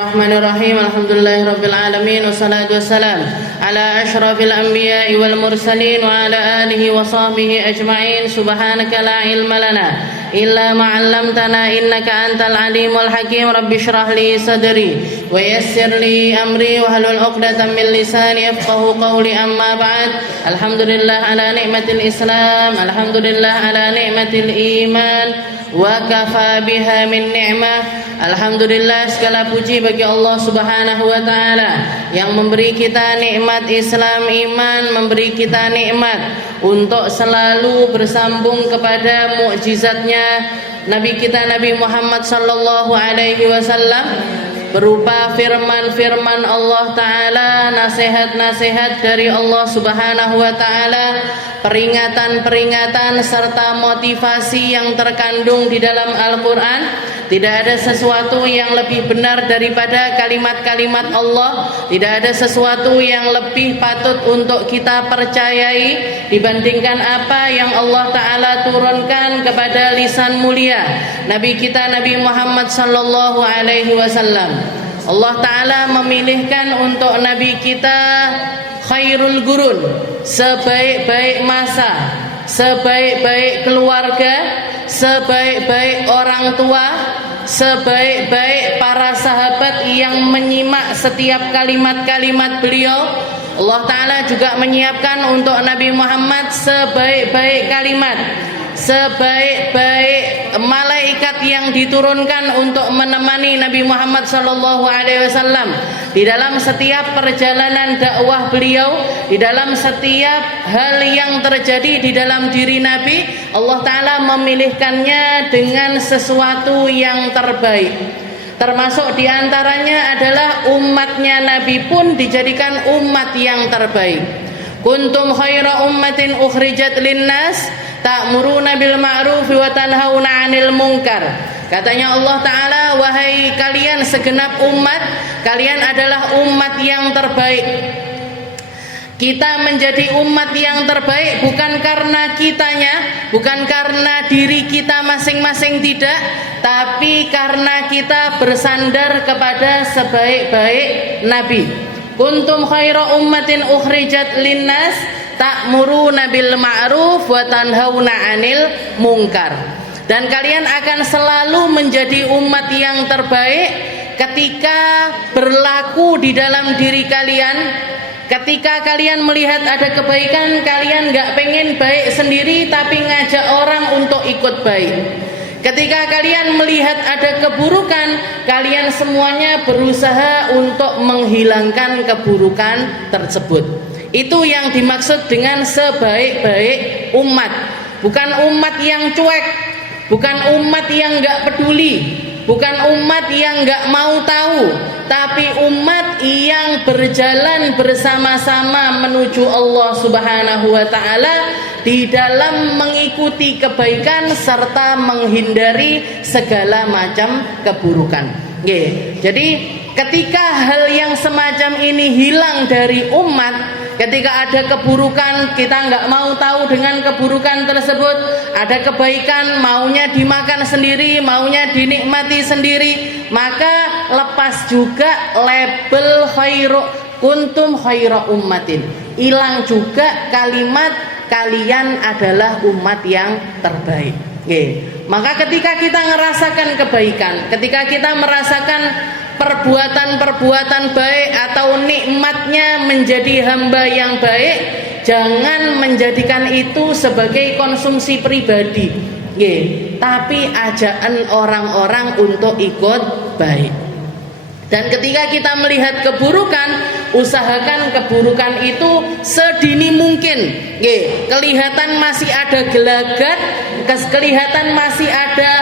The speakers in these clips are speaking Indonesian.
Bismillahirrahmanirrahim. Alhamdulillahirabbil alamin wassalatu wassalam ala asyrafil anbiya'i wal mursalin wa ala alihi wa sahbihi ajma'in. Subhanaka la ilma lana illa ma 'allamtana innaka antal alimul hakim. Rabbi shrah li sadri wa yassir li amri wa hlul 'uqdatam min lisani yafqahu qawli. Amma ba'd. Alhamdulillah ala ni'matil Islam, alhamdulillah ala ni'matil iman wa kafa biha min ni'mah. Alhamdulillah, segala puji bagi Allah Subhanahu wa taala yang memberi kita nikmat Islam iman, memberi kita nikmat untuk selalu bersambung kepada mukjizatnya Nabi kita Nabi Muhammad sallallahu alaihi wasallam, berupa firman-firman Allah taala, nasihat-nasihat dari Allah Subhanahu wa taala, peringatan-peringatan serta motivasi yang terkandung di dalam Al-Qur'an. Tidak ada sesuatu yang lebih benar daripada kalimat-kalimat Allah. Tidak ada sesuatu yang lebih patut untuk kita percayai dibandingkan apa yang Allah Ta'ala turunkan kepada lisan mulia Nabi kita Nabi Muhammad sallallahu alaihi wasallam. Allah Ta'ala memilihkan untuk Nabi kita khairul gurun, sebaik-baik masa, sebaik-baik keluarga, sebaik-baik orang tua, sebaik-baik para sahabat yang menyimak setiap kalimat-kalimat beliau. Allah Ta'ala juga menyiapkan untuk Nabi Muhammad sebaik-baik kalimat, sebaik-baik malaikat yang diturunkan untuk menemani Nabi Muhammad SAW di dalam setiap perjalanan dakwah beliau, di dalam setiap hal yang terjadi di dalam diri Nabi. Allah Ta'ala memilihkannya dengan sesuatu yang terbaik. Termasuk diantaranya adalah umatnya Nabi pun dijadikan umat yang terbaik. Kuntum khaira ummatin ukhrijat linnas ta'muruna bil ma'ruf wa tanhauna 'anil munkar. Katanya Allah Ta'ala, wahai kalian segenap umat, kalian adalah umat yang terbaik. Kita menjadi umat yang terbaik bukan karena kitanya, bukan karena diri kita masing-masing, tidak, tapi karena kita bersandar kepada sebaik-baik Nabi. Kuntum khaira ummatin ukhrijat linnas ta'muruna bil ma'ruf wa tanhauna 'anil munkar. Dan kalian akan selalu menjadi umat yang terbaik ketika berlaku di dalam diri kalian. Ketika kalian melihat ada kebaikan, kalian gak pengen baik sendiri tapi ngajak orang untuk ikut baik. Ketika kalian melihat ada keburukan, kalian semuanya berusaha untuk menghilangkan keburukan tersebut. Itu yang dimaksud dengan sebaik-baik umat. Bukan umat yang cuek, bukan umat yang gak peduli, bukan umat yang gak mau tahu, tapi umat yang berjalan bersama-sama menuju Allah Subhanahu wa ta'ala di dalam mengikuti kebaikan serta menghindari segala macam keburukan. Jadi ketika hal yang semacam ini hilang dari umat, ketika ada keburukan kita nggak mau tahu dengan keburukan tersebut, ada kebaikan maunya dimakan sendiri, maunya dinikmati sendiri, maka lepas juga label khairu kuntum khaira ummatin, hilang juga kalimat kalian adalah umat yang terbaik. Maka ketika kita merasakan kebaikan, ketika kita merasakan perbuatan-perbuatan baik atau nikmatnya menjadi hamba yang baik, jangan menjadikan itu sebagai konsumsi pribadi, tapi ajakan orang-orang untuk ikut baik. Dan ketika kita melihat keburukan, usahakan keburukan itu sedini mungkin. Kelihatan masih ada gelagat, kelihatan masih ada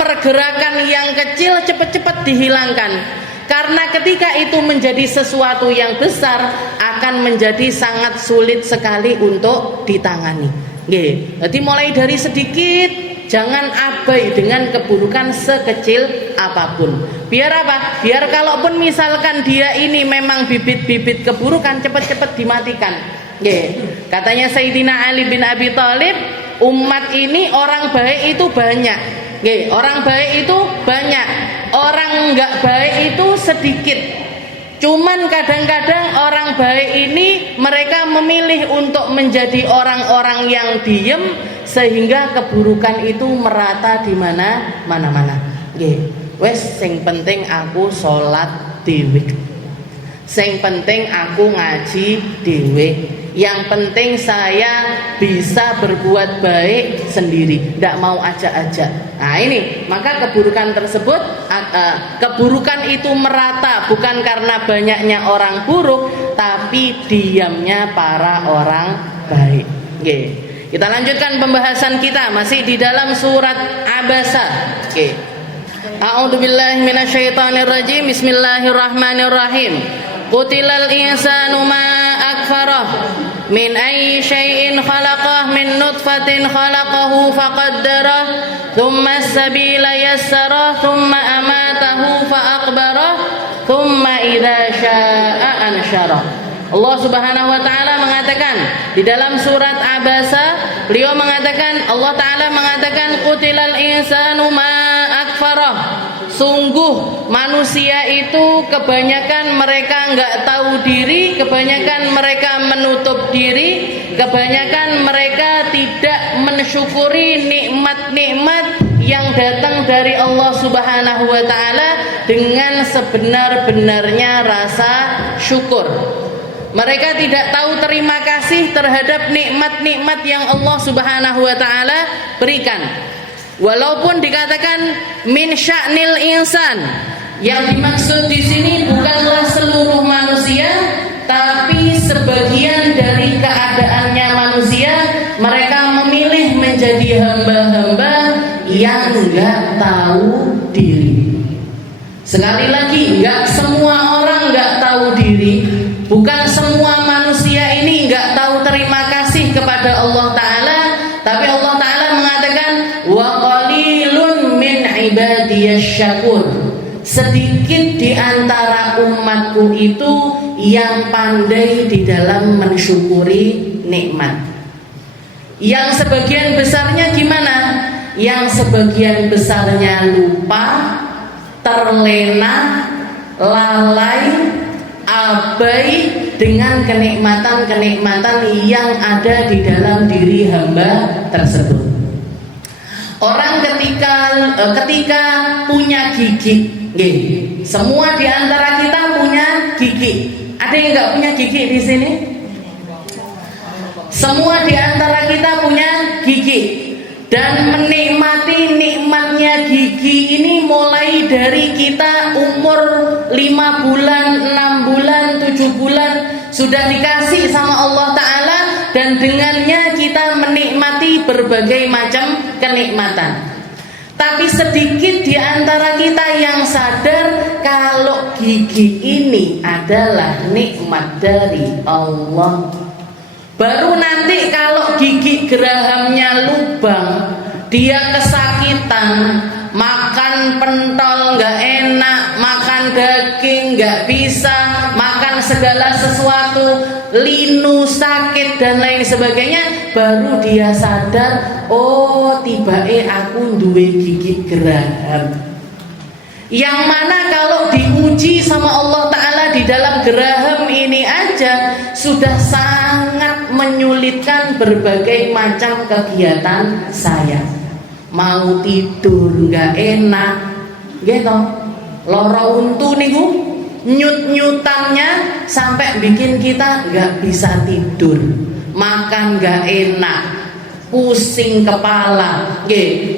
pergerakan yang kecil, cepat-cepat dihilangkan. Karena ketika itu menjadi sesuatu yang besar, akan menjadi sangat sulit sekali untuk ditangani. Jadi mulai dari sedikit, jangan abai dengan keburukan sekecil apapun. Biar apa? Biar kalaupun misalkan dia ini memang bibit-bibit keburukan, cepat-cepat dimatikan. Katanya Sayyidina Ali bin Abi Thalib, umat ini orang baik itu banyak. Orang baik itu banyak, orang nggak baik itu sedikit. Cuman kadang-kadang orang baik ini mereka memilih untuk menjadi orang-orang yang diem, sehingga keburukan itu merata di mana-mana. Nggih, wes sing penting aku sholat dhewe. Sing penting aku ngaji dhewe. Yang penting saya bisa berbuat baik sendiri, tidak mau ajak-ajak. Nah ini, maka keburukan tersebut, keburukan itu merata bukan karena banyaknya orang buruk, tapi diamnya para orang baik. Oke, kita lanjutkan pembahasan kita masih di dalam surat Abasa. Oke, a'udzubillahi minasyaitonirrajim. Bismillahirrahmanirrahim. Qutilal insanu ma akfarah min ayyi syai'in khalaqah min nutfatin khalaqahu faqaddarah thumma as-sabila yassarah thumma amatahu faqbarah thumma idza syaa'a ansyarah. Allah Subhanahu wa taala mengatakan di dalam surat Abasa, beliau mengatakan, Allah taala mengatakan qutilal insanu ma akfarah. Sungguh manusia itu kebanyakan mereka nggak tahu diri, kebanyakan mereka menutup diri, kebanyakan mereka tidak mensyukuri nikmat-nikmat yang datang dari Allah Subhanahu wa taala dengan sebenar-benarnya rasa syukur. Mereka tidak tahu terima kasih terhadap nikmat-nikmat yang Allah Subhanahu wa taala berikan. Walaupun dikatakan min sya'nil insan, yang dimaksud di sini bukanlah seluruh manusia, tapi sebagian dari keadaannya manusia, mereka memilih menjadi hamba-hamba yang enggak tahu diri. Sekali lagi, enggak semua orang enggak tahu diri, bukan semua manusia ini enggak tahu terima kasih kepada Allah Ta'ala, tapi Allah Ta'ala mengatakan wa qalilun min ibadiyasy syakur. Sedikit di antara umatku itu yang pandai di dalam mensyukuri nikmat. Yang sebagian besarnya gimana? Yang sebagian besarnya lupa, terlena, lalai, abai dengan kenikmatan-kenikmatan yang ada di dalam diri hamba tersebut. Orang ketika punya gigi, semua di antara kita punya gigi. Ada yang nggak punya gigi di sini? Semua di antara kita punya gigi. Dan menikmati nikmatnya gigi ini mulai dari kita umur 5 bulan, 6 bulan, 7 bulan sudah dikasih sama Allah Ta'ala, dan dengannya kita menikmati berbagai macam kenikmatan. Tapi sedikit di antara kita yang sadar kalau gigi ini adalah nikmat dari Allah. Baru nanti kalau gigi gerahamnya lubang, dia kesakitan, makan pentol nggak enak, makan daging nggak bisa, makan segala sesuatu, linu, sakit dan lain sebagainya, baru dia sadar, oh tibae aku duwe gigi geraham. Yang mana kalau diuji sama Allah Ta'ala di dalam geraham ini aja sudah sangat menyulitkan berbagai macam kegiatan saya. Mau tidur nggak enak, gitu. Loro untu niku nyut-nyutannya sampai bikin kita nggak bisa tidur, makan nggak enak, pusing kepala.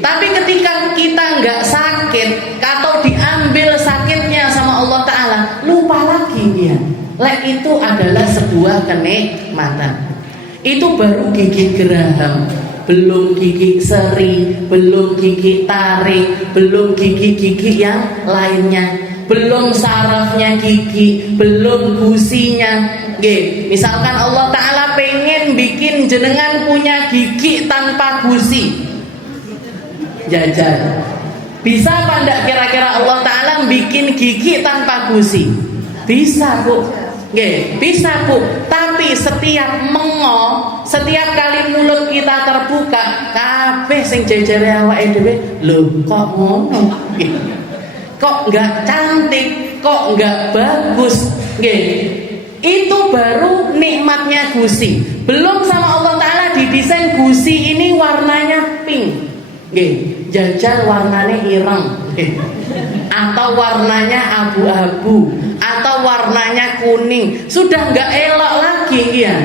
Tapi ketika kita nggak sakit atau diambil sakitnya sama Allah Ta'ala, lupa lagi dia. Itu adalah sebuah kenikmatan. Itu baru gigi geraham, belum gigi seri, belum gigi taring, belum gigi-gigi yang lainnya, belum sarafnya gigi, belum gusinya. Misalkan Allah Ta'ala pengen bikin jenengan punya gigi tanpa gusi, jajan. Bisa apa enggak kira-kira Allah Ta'ala bikin gigi tanpa gusi? Bisa, Bu. Bisa, Bu. Tapi setiap mengo, setiap kali mulut kita terbuka, kabeh sing jejere awake dhewe, lho kok ngono? kok nggak cantik, kok nggak bagus, itu baru nikmatnya gusi. Belum sama Allah Ta'ala didesain gusi ini warnanya pink, jajal warnanya ireng, atau warnanya abu-abu, atau warnanya kuning, sudah nggak elok lagi ya.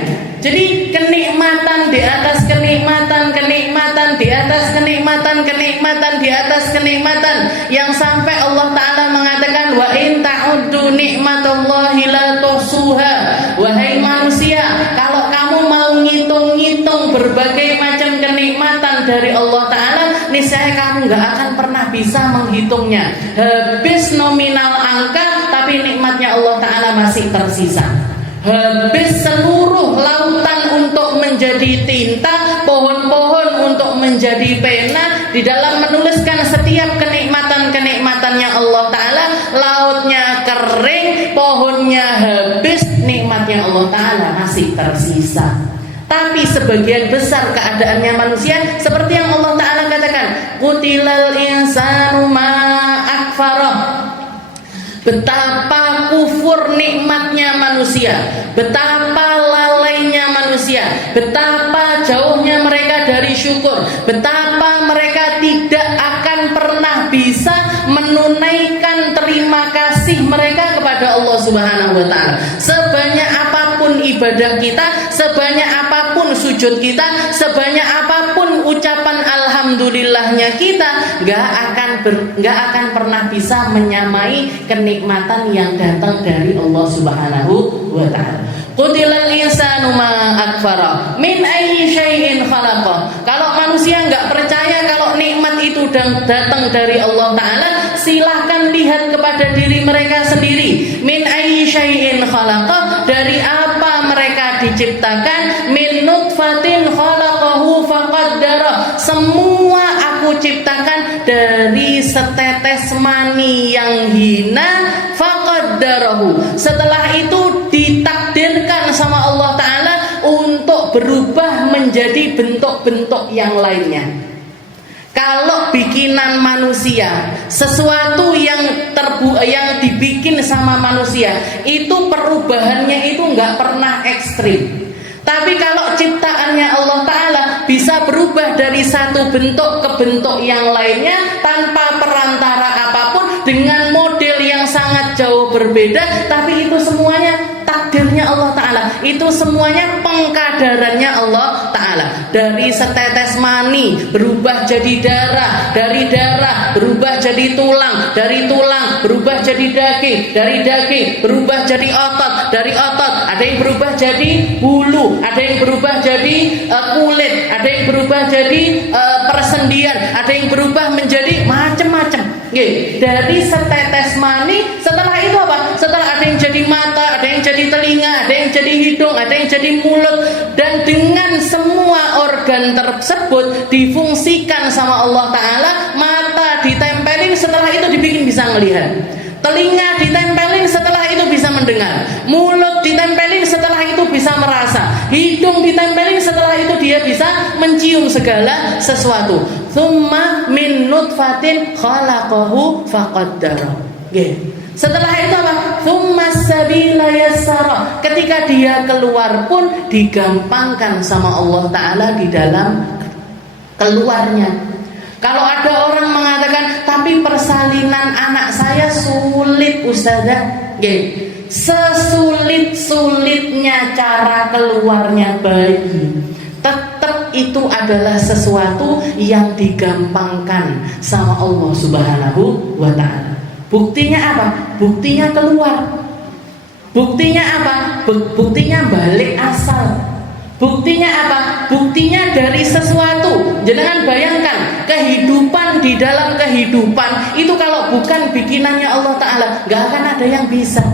Jadi kenikmatan di atas kenikmatan, kenikmatan di atas kenikmatan, kenikmatan di atas kenikmatan, yang sampai Allah Ta'ala mengatakan wa in ta'uddu nikmatallahi la tuhsuha. Wahai manusia, kalau kamu mau ngitung-ngitung berbagai macam kenikmatan dari Allah Ta'ala, niscaya kamu nggak akan pernah bisa menghitungnya. Habis nominal angka, tapi nikmatnya Allah Ta'ala masih tersisa. Habis seluruh lautan untuk menjadi tinta, pohon-pohon untuk menjadi pena, di dalam menuliskan setiap kenikmatan-kenikmatannya Allah Ta'ala. Lautnya kering, pohonnya habis, nikmatnya Allah Ta'ala masih tersisa. Tapi sebagian besar keadaannya manusia seperti yang Allah Ta'ala katakan, qutilal insanu ma akfarah. Betapa kufur nikmatnya manusia, betapa lalainya manusia, betapa jauhnya mereka dari syukur, betapa mereka tidak akan pernah bisa menunaikan terima kasih mereka kepada Allah Subhanahu wa Ta'ala. Sebanyak apapun ibadah kita, sebanyak apapun sujud kita, sebanyak apapun ucapan alhamdulillahnya kita, nggak akan pernah bisa menyamai kenikmatan yang datang dari Allah Subhanahu wa Ta'ala. Qutilal insanu ma akfara min ayyi syai'in khalaqa. Kalau manusia nggak percaya kalau nikmat itu datang dari Allah Ta'ala, silahkan lihat kepada diri mereka sendiri. Min ayyi syai'in khalaqa, dari apa mereka diciptakan? Min nutfatin khalaqahu faqaddara. Semua aku ciptakan dari setetes mani yang hina, faqaddarahu. Setelah itu ditakdirkan sama Allah Ta'ala untuk berubah menjadi bentuk-bentuk yang lainnya. Kalau bikinan manusia, sesuatu yang dibikin sama manusia, itu perubahannya itu nggak pernah ekstrim. Tapi kalau ciptaannya Allah Ta'ala bisa berubah dari satu bentuk ke bentuk yang lainnya tanpa perantara apapun, dengan model yang sangat jauh berbeda, tapi itu semuanya takdirnya Allah Ta'ala. Itu semuanya pengkadarannya Allah Ta'ala. Dari setetes mani berubah jadi darah, dari darah berubah jadi tulang, dari tulang berubah jadi daging, dari daging berubah jadi otot, dari otot ada yang berubah jadi bulu, ada yang berubah jadi kulit, ada yang berubah jadi persendian, ada yang berubah menjadi macam-macam. Dari setetes mani, setelah itu apa? Setelah ada yang jadi mata, ada yang jadi telinga, ada yang jadi hidung, ada yang jadi mulut, dan dengan semua organ tersebut difungsikan sama Allah Ta'ala. Mata ditempelin, setelah itu dibikin bisa melihat. Telinga ditempelin, setelah itu bisa mendengar. Mulut ditempelin, setelah itu bisa merasa. Hidung ditempelin, setelah itu dia bisa mencium segala sesuatu. Tsumma min nutfatin khalaqahu faqaddara. Setelah itu apa? Tsumma sabila yassara. Ketika dia keluar pun digampangkan sama Allah Ta'ala di dalam keluarnya. Kalau ada orang mengatakan, tapi persalinan anak saya sulit Ustazah, sesulit-sulitnya cara keluarnya bayi, tetap itu adalah sesuatu yang digampangkan sama Allah Subhanahu wa Ta'ala. Buktinya apa? Buktinya keluar. Buktinya apa? Buktinya balik asal. Buktinya apa? Buktinya dari sesuatu. Jangan bayangkan kehidupan di dalam kehidupan itu kalau bukan bikinannya Allah Ta'ala, gak akan ada yang bisa.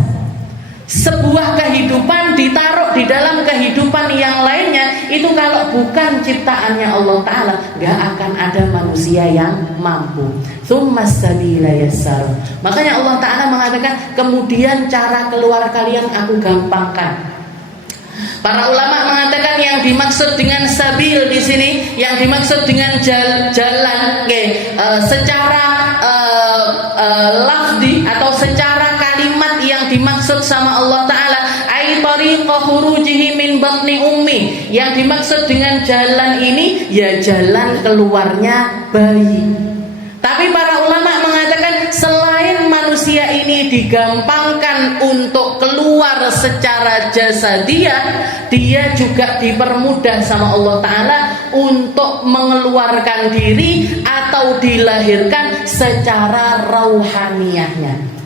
Sebuah kehidupan ditaruh di dalam kehidupan yang lainnya, itu kalau bukan ciptaannya Allah Ta'ala, gak akan ada manusia yang mampu. Tsummas sabila yassar. Makanya Allah Ta'ala mengatakan, kemudian cara keluar kalian aku gampangkan. Para ulama mengatakan yang dimaksud dengan sabil di sini, yang dimaksud dengan jalan, secara lafzi atau secara kalimat yang dimaksud sama Allah Ta'ala, ai tariqa khurujihi min batni ummi, yang dimaksud dengan jalan ini ya jalan keluarnya bayi. Tapi para ulama mengatakan selain manusia ini digampangkan untuk keluar secara jasadiah, dia juga dipermudah sama Allah Ta'ala untuk mengeluarkan diri atau dilahirkan secara rauhaniyahnya.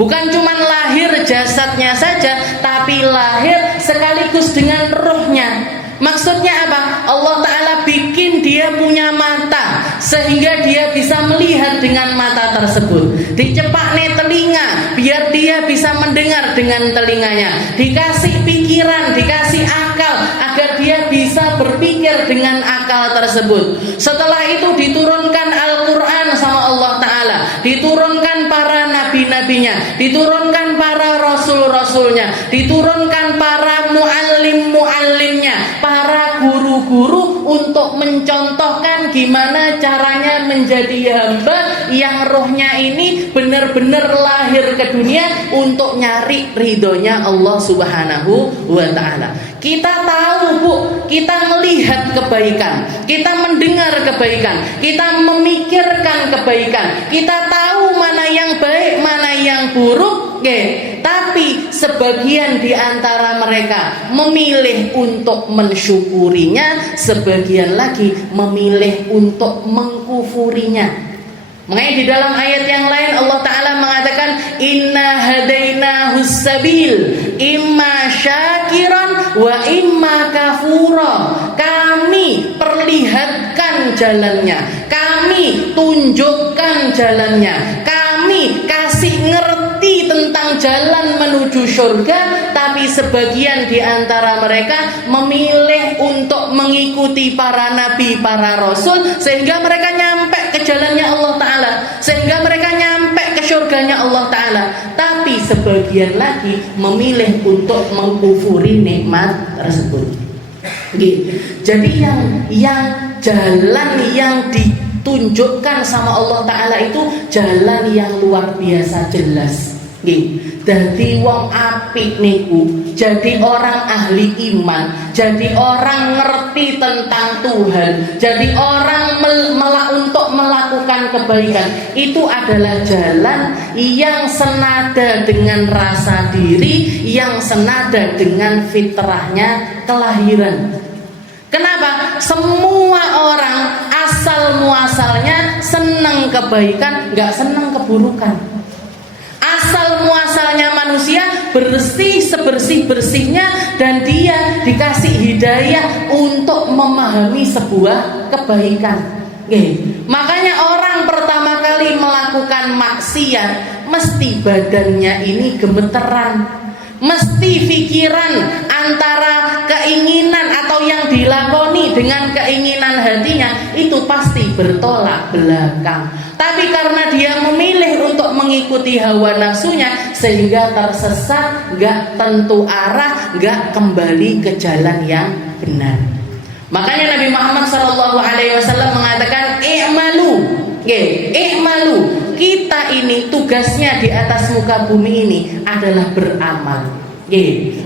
Bukan cuma lahir jasadnya saja, tapi lahir sekaligus dengan rohnya. Maksudnya apa? Allah Ta'ala bikin dia punya mata sehingga dia bisa melihat dengan mata tersebut. Dicepakne telinga biar dia bisa mendengar dengan telinganya. Dikasih pikiran, dikasih akal agar dia bisa berpikir dengan akal tersebut. Setelah itu diturunkan Al-Quran sama Allah Ta'ala, diturunkan para nabi-nabinya, diturunkan para rasul-rasulnya, diturunkan para muallim-muallimnya, para guru-guru untuk mencontohkan gimana caranya menjadi hamba yang rohnya ini benar-benar lahir ke dunia untuk nyari ridhonya Allah Subhanahu wa Ta'ala. Kita tahu Bu, kita melihat kebaikan, kita mendengar kebaikan, kita memikirkan kebaikan, kita tahu mana yang baik, mana yang buruk, tapi sebagian di antara mereka memilih untuk mensyukurinya, sebagian lagi memilih untuk mengkufurinya. Makanya di dalam ayat yang lain Allah Ta'ala mengatakan inna hadainahus sabil imma syakiran wa imma kafura. Kami perlihatkan jalannya, kami tunjukkan jalannya, kami kasih ngerti tentang jalan menuju surga. Tapi sebagian di antara mereka memilih untuk mengikuti para nabi, para rasul, sehingga mereka nyampe ke jalannya Allah Ta'ala, sehingga mereka nyampe ke surganya Allah Ta'ala. Tapi sebagian lagi memilih untuk mengkufuri nikmat tersebut. Jadi yang jalan yang ditunjukkan sama Allah Ta'ala itu jalan yang luar biasa jelas. Jadi wong apik niku, jadi orang ahli iman, jadi orang ngerti tentang Tuhan, jadi orang untuk melakukan kebaikan. Itu adalah jalan yang senada dengan rasa diri, yang senada dengan fitrahnya kelahiran. Kenapa? Semua orang asal muasalnya senang kebaikan, nggak senang keburukan. Asal muasalnya manusia bersih sebersih-bersihnya, dan dia dikasih hidayah untuk memahami sebuah kebaikan. Makanya orang pertama kali melakukan maksiat mesti badannya ini gemeteran, mesti pikiran antara keinginan atau yang dilakoni dengan keinginan hatinya itu pasti bertolak belakang. Tapi karena dia memilih untuk mengikuti hawa nafsunya, sehingga tersesat, gak tentu arah, gak kembali ke jalan yang benar. Makanya Nabi Muhammad SAW mengatakan i'malu, i'malu. Kita ini tugasnya di atas muka bumi ini adalah beramal.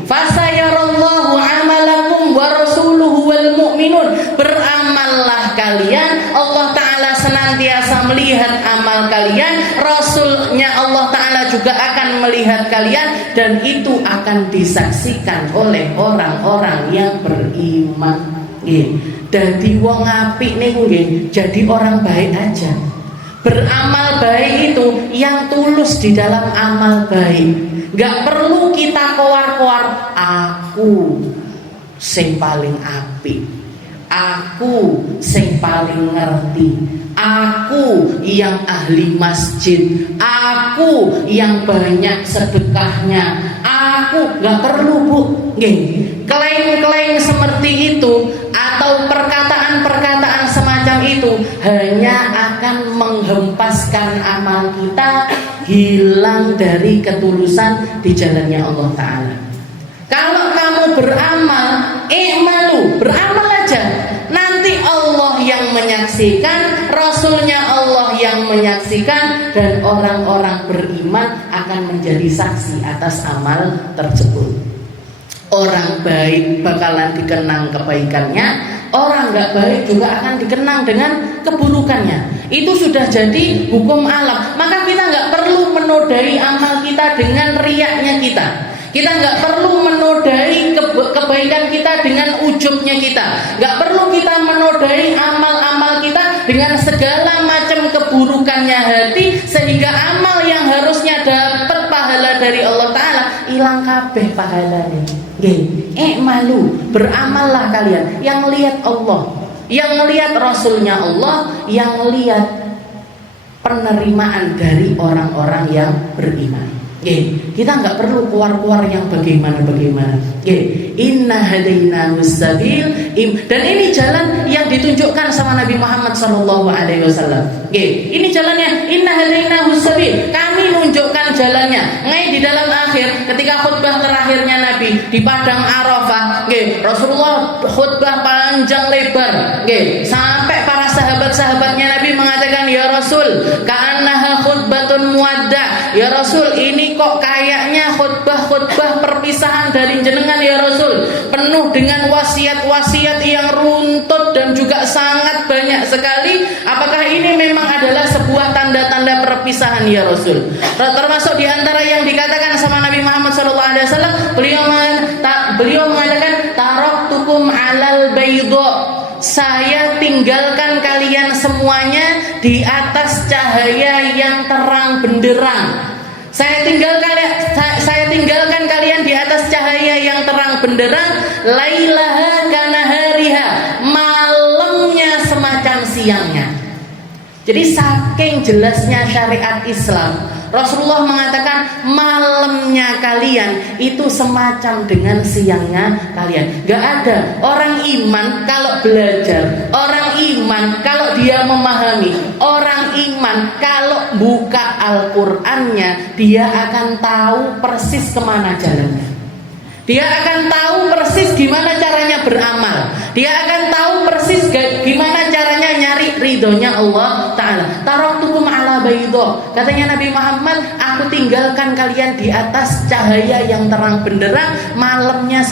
Fasayarallahu amalakum wa rasuluhu wal mu'minun. Beramallah kalian, Allah Ta'ala senantiasa melihat amal kalian, Rasulnya Allah Ta'ala juga akan melihat kalian, dan itu akan disaksikan oleh orang-orang yang beriman. Dadi wong apik niku nggih, jadi orang baik aja. Beramal baik itu yang tulus di dalam amal baik. Gak perlu kita koar-koar, aku sing paling apik, aku sing paling ngerti, aku yang ahli masjid, aku yang banyak sedekahnya, aku. Gak perlu Bu. Klaim-klaim seperti itu atau perkataan-perkataan semacam itu hanya akan menghempaskan amal kita hilang dari ketulusan di jalannya Allah Ta'ala. Kalau kamu beramal, i'malu, beramal aja. Nanti Allah yang menyaksikan, Rasulnya Allah yang menyaksikan dan orang-orang beriman akan menjadi saksi atas amal tersebut. Orang baik bakalan dikenang kebaikannya, orang nggak baik juga akan dikenang dengan keburukannya. Itu sudah jadi hukum alam. Maka kita nggak perlu menodai amal kita dengan riaknya kita. Kita nggak perlu menodai kebaikan kita dengan ujubnya kita. Nggak perlu kita menodai amal-amal kita dengan segala macam keburukannya hati, sehingga amal yang harusnya dapat pahala dari Allah Ta'ala hilang kabeh pahalanya. Malu, beramallah kalian. Yang lihat Allah, yang lihat Rasulnya Allah, yang lihat penerimaan dari orang-orang yang beriman. Kita nggak perlu keluar-keluar yang bagaimana-bagaimana. Inna hadainahu sabil, dan ini jalan yang ditunjukkan sama Nabi Muhammad SAW. Ini jalannya, inna hadainahu sabil. Kami nunjukkan jalannya. Ngai di dalam akhir, ketika khutbah terakhirnya Nabi di padang Arafah, Rasulullah khutbah panjang lebar, sampai para sahabat-sahabatnya Nabi mengatakan, ya Rasul, ka'annaha khutbatun muwadda. Ya Rasul, ini kok kayaknya khutbah-khutbah perpisahan dari jenengan ya Rasul, penuh dengan wasiat-wasiat yang runtut dan juga sangat banyak sekali. Apakah ini memang adalah sebuah tanda-tanda perpisahan ya Rasul? Termasuk diantara yang dikatakan sama Nabi Muhammad SAW, beliau mengatakan, taraktukum alal baydha, saya tinggalkan kalian semuanya di atas cahaya yang terang benderang. Saya tinggalkan kalian di atas cahaya yang terang benderang, lailaha kanahariha, malamnya semacam siangnya. Jadi saking jelasnya syariat Islam, Rasulullah mengatakan malamnya kalian itu semacam dengan siangnya kalian. Gak ada orang iman kalau belajar, orang iman kalau dia memahami, orang iman kalau buka Al-Qur'annya, dia akan tahu persis kemana jalannya. Dia akan tahu persis gimana caranya beramal. Dia akan tahu persis gimana caranya nyari ridhonya Allah Ta'ala. Taraktukum ala baydha, katanya Nabi Muhammad, aku tinggalkan kalian di atas cahaya yang terang benderang, malamnya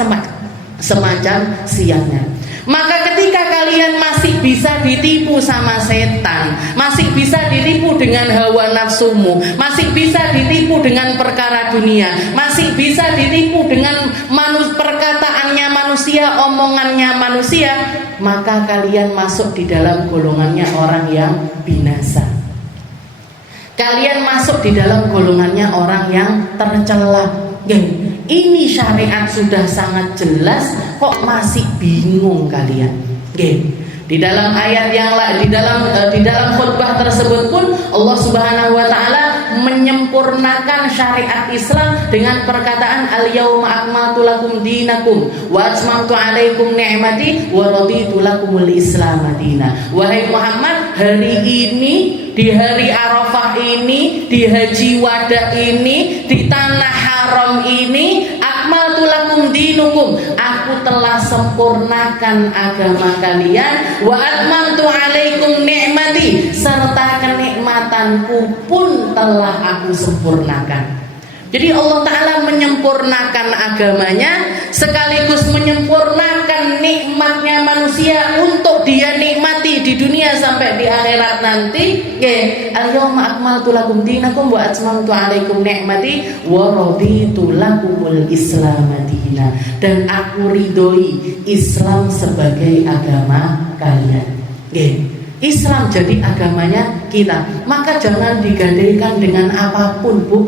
semacam siangnya. Maka ketika kalian masih bisa ditipu sama setan, masih bisa ditipu dengan hawa nafsumu, masih bisa ditipu dengan perkara dunia, masih bisa ditipu dengan perkataannya manusia, omongannya manusia, maka kalian masuk di dalam golongannya orang yang binasa. Kalian masuk di dalam golongannya orang yang tercela. Ini syariat sudah sangat jelas, kok masih bingung kalian? Di dalam ayat yang di dalam khutbah tersebut pun Allah Subhanahu wa taala menyempurnakan syariat Islam dengan perkataan al-yauma akmaltu lakum dinakum wa atmamtu alaikum ni'mati wa raditu lakumul Islam madina. Wahai Muhammad, hari ini, di hari Arafah ini, di haji wada ini, di tanah haram ini, akmaltu lakum dinukum, aku telah sempurnakan agama kalian, wa atmamtu alaikum ni'mati, serta kenikmatanku pun telah aku sempurnakan. Jadi Allah Ta'ala menyempurnakan agamanya, sekaligus menyempurnakan nikmatnya manusia untuk dia nikmati di dunia sampai di akhirat nanti. Al-yawma akmaltu lakum dinakum wa atmamtu alaikum ni'mati wa raditu lakumul Islam madina, dan aku ridhoi Islam sebagai agama kalian. Islam jadi agamanya kita, maka jangan digadaikan dengan apapun, Bu.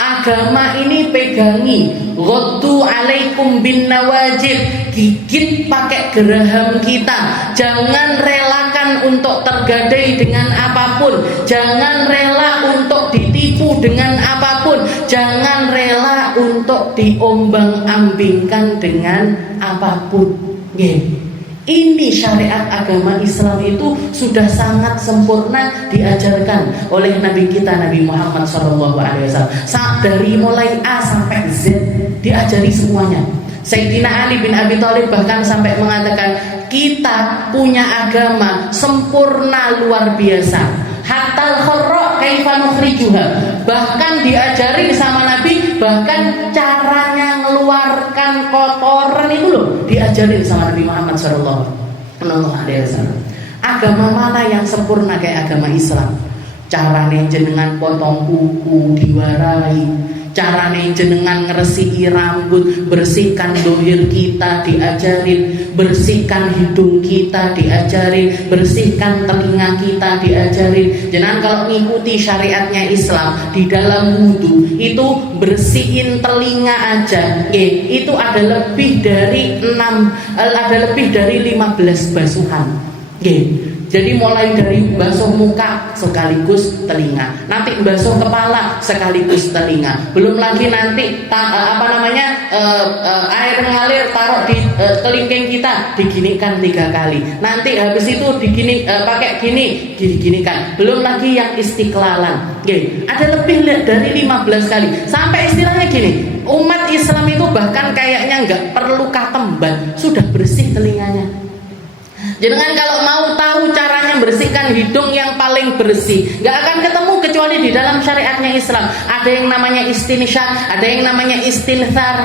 Agama ini pegangi, ghaddu alaikum bin nawajib, gigit pakai geraham kita. Jangan relakan untuk tergadai dengan apapun, jangan rela untuk ditipu dengan apapun, jangan rela untuk diombang-ambingkan dengan apapun. Ini syariat agama Islam itu sudah sangat sempurna diajarkan oleh Nabi kita Nabi Muhammad SAW. Dari mulai A sampai Z diajari semuanya. Sayyidina Ali bin Abi Thalib bahkan sampai mengatakan, kita punya agama sempurna luar biasa. hatal kharra kaifa nukhrijuha. Bahkan diajari sama Nabi, bahkan caranya ngeluarkan kotoran itu loh diajarin sama Nabi Muhammad sallallahu alaihi wasallam. Agama mana yang sempurna kayak agama Islam? Carane jenengan potong kuku diwarai, carane jenengan ngresiki rambut, bersihkan dohir kita diajarin, bersihkan hidung kita diajarin, bersihkan telinga kita diajarin. Jenengan kalau mengikuti syariatnya Islam di dalam wudu itu bersihin telinga aja, itu ada lebih dari 15 basuhan. Jadi mulai dari basuh muka sekaligus telinga, nanti basuh kepala sekaligus telinga, belum lagi nanti air mengalir taruh di kelingking kita diginikan 3 kali, nanti habis itu pakai diginikan, belum lagi yang istiqlalan. Ada lebih dari 15 kali, sampai istilahnya gini, umat Islam itu bahkan kayaknya nggak perlu katemban sudah bersih telinganya. Jangan kalau mau tahu caranya bersihkan hidung yang paling bersih, gak akan ketemu kecuali di dalam syariatnya Islam. Ada yang namanya istinsyak, ada yang namanya istinthar,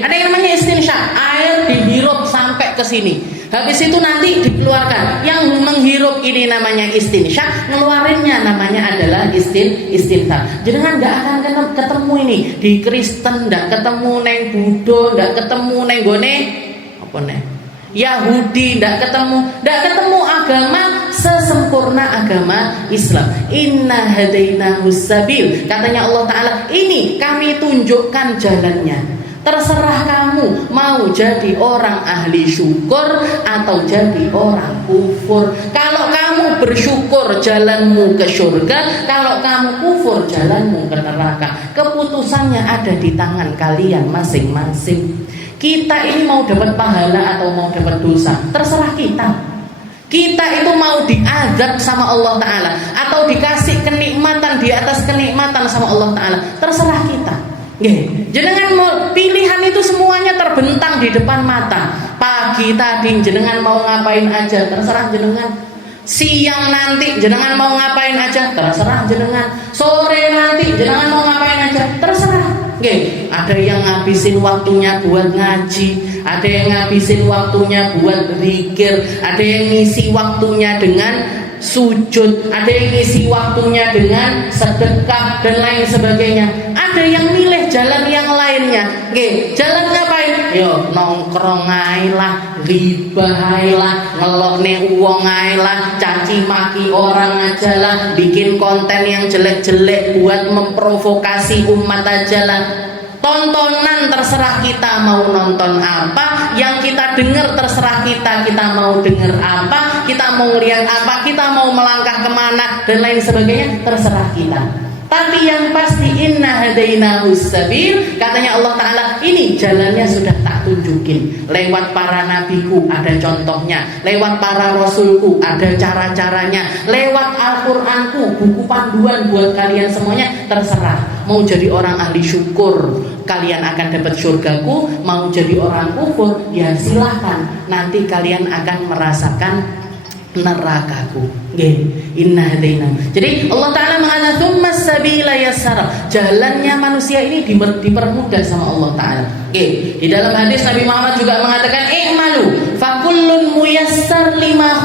ada yang namanya istinsyak, air dihirup sampai ke sini, habis itu nanti dikeluarkan. Yang menghirup ini namanya istinsyak, ngeluarinnya namanya adalah istinthar. Jangan gak akan ketemu ini di Kristen, gak ketemu neng Buddha, gak ketemu neng gone apa neng Yahudi, tidak ketemu agama sesempurna agama Islam. Inna hadainahus sabil, katanya Allah Ta'ala, ini kami tunjukkan jalannya. Terserah kamu mau jadi orang ahli syukur atau jadi orang kufur. Kalau kamu bersyukur jalanmu ke surga, kalau kamu kufur jalanmu ke neraka. Keputusannya ada di tangan kalian masing-masing. Kita ini mau dapat pahala atau mau dapat dosa, terserah kita. Kita itu mau diazab sama Allah Ta'ala atau dikasih kenikmatan di atas kenikmatan sama Allah Ta'ala, terserah kita. Jenengan mau pilihan itu semuanya terbentang di depan mata. Pagi tadi jenengan mau ngapain aja, terserah jenengan. Siang nanti jenengan mau ngapain aja, terserah jenengan. Sore nanti jenengan mau ngapain aja, terserah. Ada yang ngabisin waktunya buat ngaji, ada yang ngabisin waktunya buat berzikir, ada yang ngisi waktunya dengan sujud, ada yang ngisi waktunya dengan sedekah dan lain sebagainya. Ada yang milih jalan yang lainnya. Jalan ngapain? Yo nongkrong ae lah, ghibah ae lah, ngelokne wong ae lah, caci maki orang aja lah, bikin konten yang jelek-jelek buat memprovokasi umat aja lah. Tontonan terserah kita mau nonton apa, yang kita dengar terserah kita mau dengar apa, kita mau lihat apa, kita mau melangkah kemana dan lain sebagainya, terserah kita. Tapi yang pasti inna hadainahus sabil, katanya Allah Ta'ala, ini jalannya sudah tak tunjukin. Lewat para nabiku ada contohnya, lewat para rasulku ada cara-caranya, lewat Al-Qur'anku, buku panduan buat kalian semuanya. Terserah, mau jadi orang ahli syukur kalian akan dapat surgaku, mau jadi orang kufur ya silahkan, nanti kalian akan merasakan nerakaku. Inna hadaina. Jadi Allah Ta'ala mengatakan tsummas sabila yassara, jalannya manusia ini dipermudah sama Allah Ta'ala. Di dalam hadis Nabi Muhammad juga mengatakan i'malu fakullun muyassar lima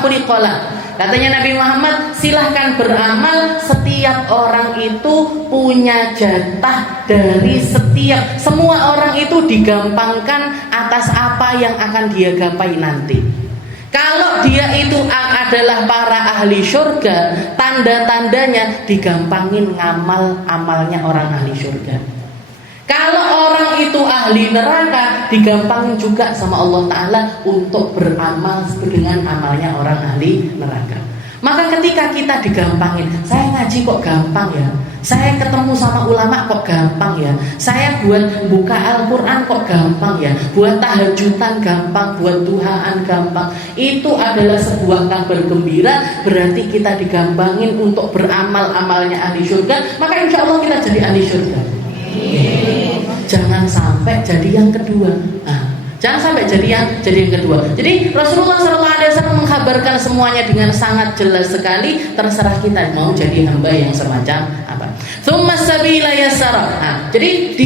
khuliqala. Katanya Nabi Muhammad, silahkan beramal, setiap orang itu punya jatah dari semua orang itu digampangkan atas apa yang akan dia gapai nanti. Kalau dia itu adalah para ahli surga, tanda-tandanya digampangin amalnya orang ahli surga. Kalau orang itu ahli neraka, digampangin juga sama Allah Ta'ala untuk beramal dengan amalnya orang ahli neraka. Maka ketika kita digampangin, saya ngaji kok gampang ya, saya ketemu sama ulama kok gampang ya, saya buat buka Al-Quran kok gampang ya, buat tahajudan gampang, buat duhaan gampang. Itu adalah sebuah kabar gembira, berarti kita digampangin untuk beramal amalnya ahli surga, maka insya Allah kita jadi ahli surga. Jangan sampai jadi yang kedua. Jangan sampai jadi yang kedua. Jadi Rasulullah SAW mengkabarkan semuanya dengan sangat jelas sekali. Terserah kita mau jadi hamba yang semacam apa. Tsumma sabila yassara. Nah, jadi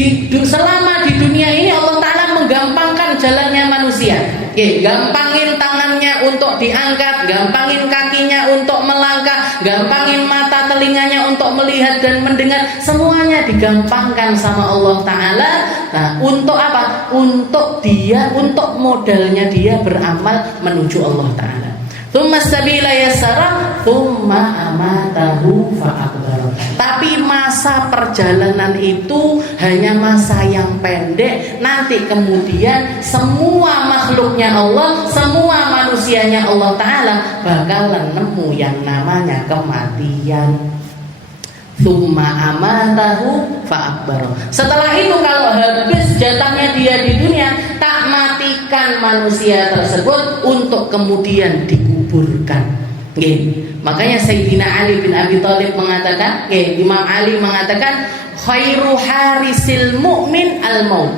selama di dunia ini Allah Ta'ala menggampangkan jalannya manusia. Oke, gampangin tangannya untuk diangkat, gampangin kakinya untuk melangkah, gampangin mata telinganya untuk melihat dan mendengar. Semuanya digampangkan sama Allah Ta'ala. Nah, untuk apa? Untuk modalnya dia beramal menuju Allah Ta'ala. Tsumma sabila yassara, tsumma amatahu fa'akbara. Tapi masa perjalanan itu hanya masa yang pendek. Nanti kemudian semua makhluknya Allah, semua manusianya Allah Ta'ala bakalan nemu yang namanya kematian. Tsumma amatahu fa'akbara. Setelah itu kalau habis jatahnya dia di dunia, tak matikan manusia tersebut untuk kemudian dikuburkan. Makanya Sayyidina Ali bin Abi Thalib mengatakan, Imam Ali mengatakan, khairu harisil mu'min al-maut.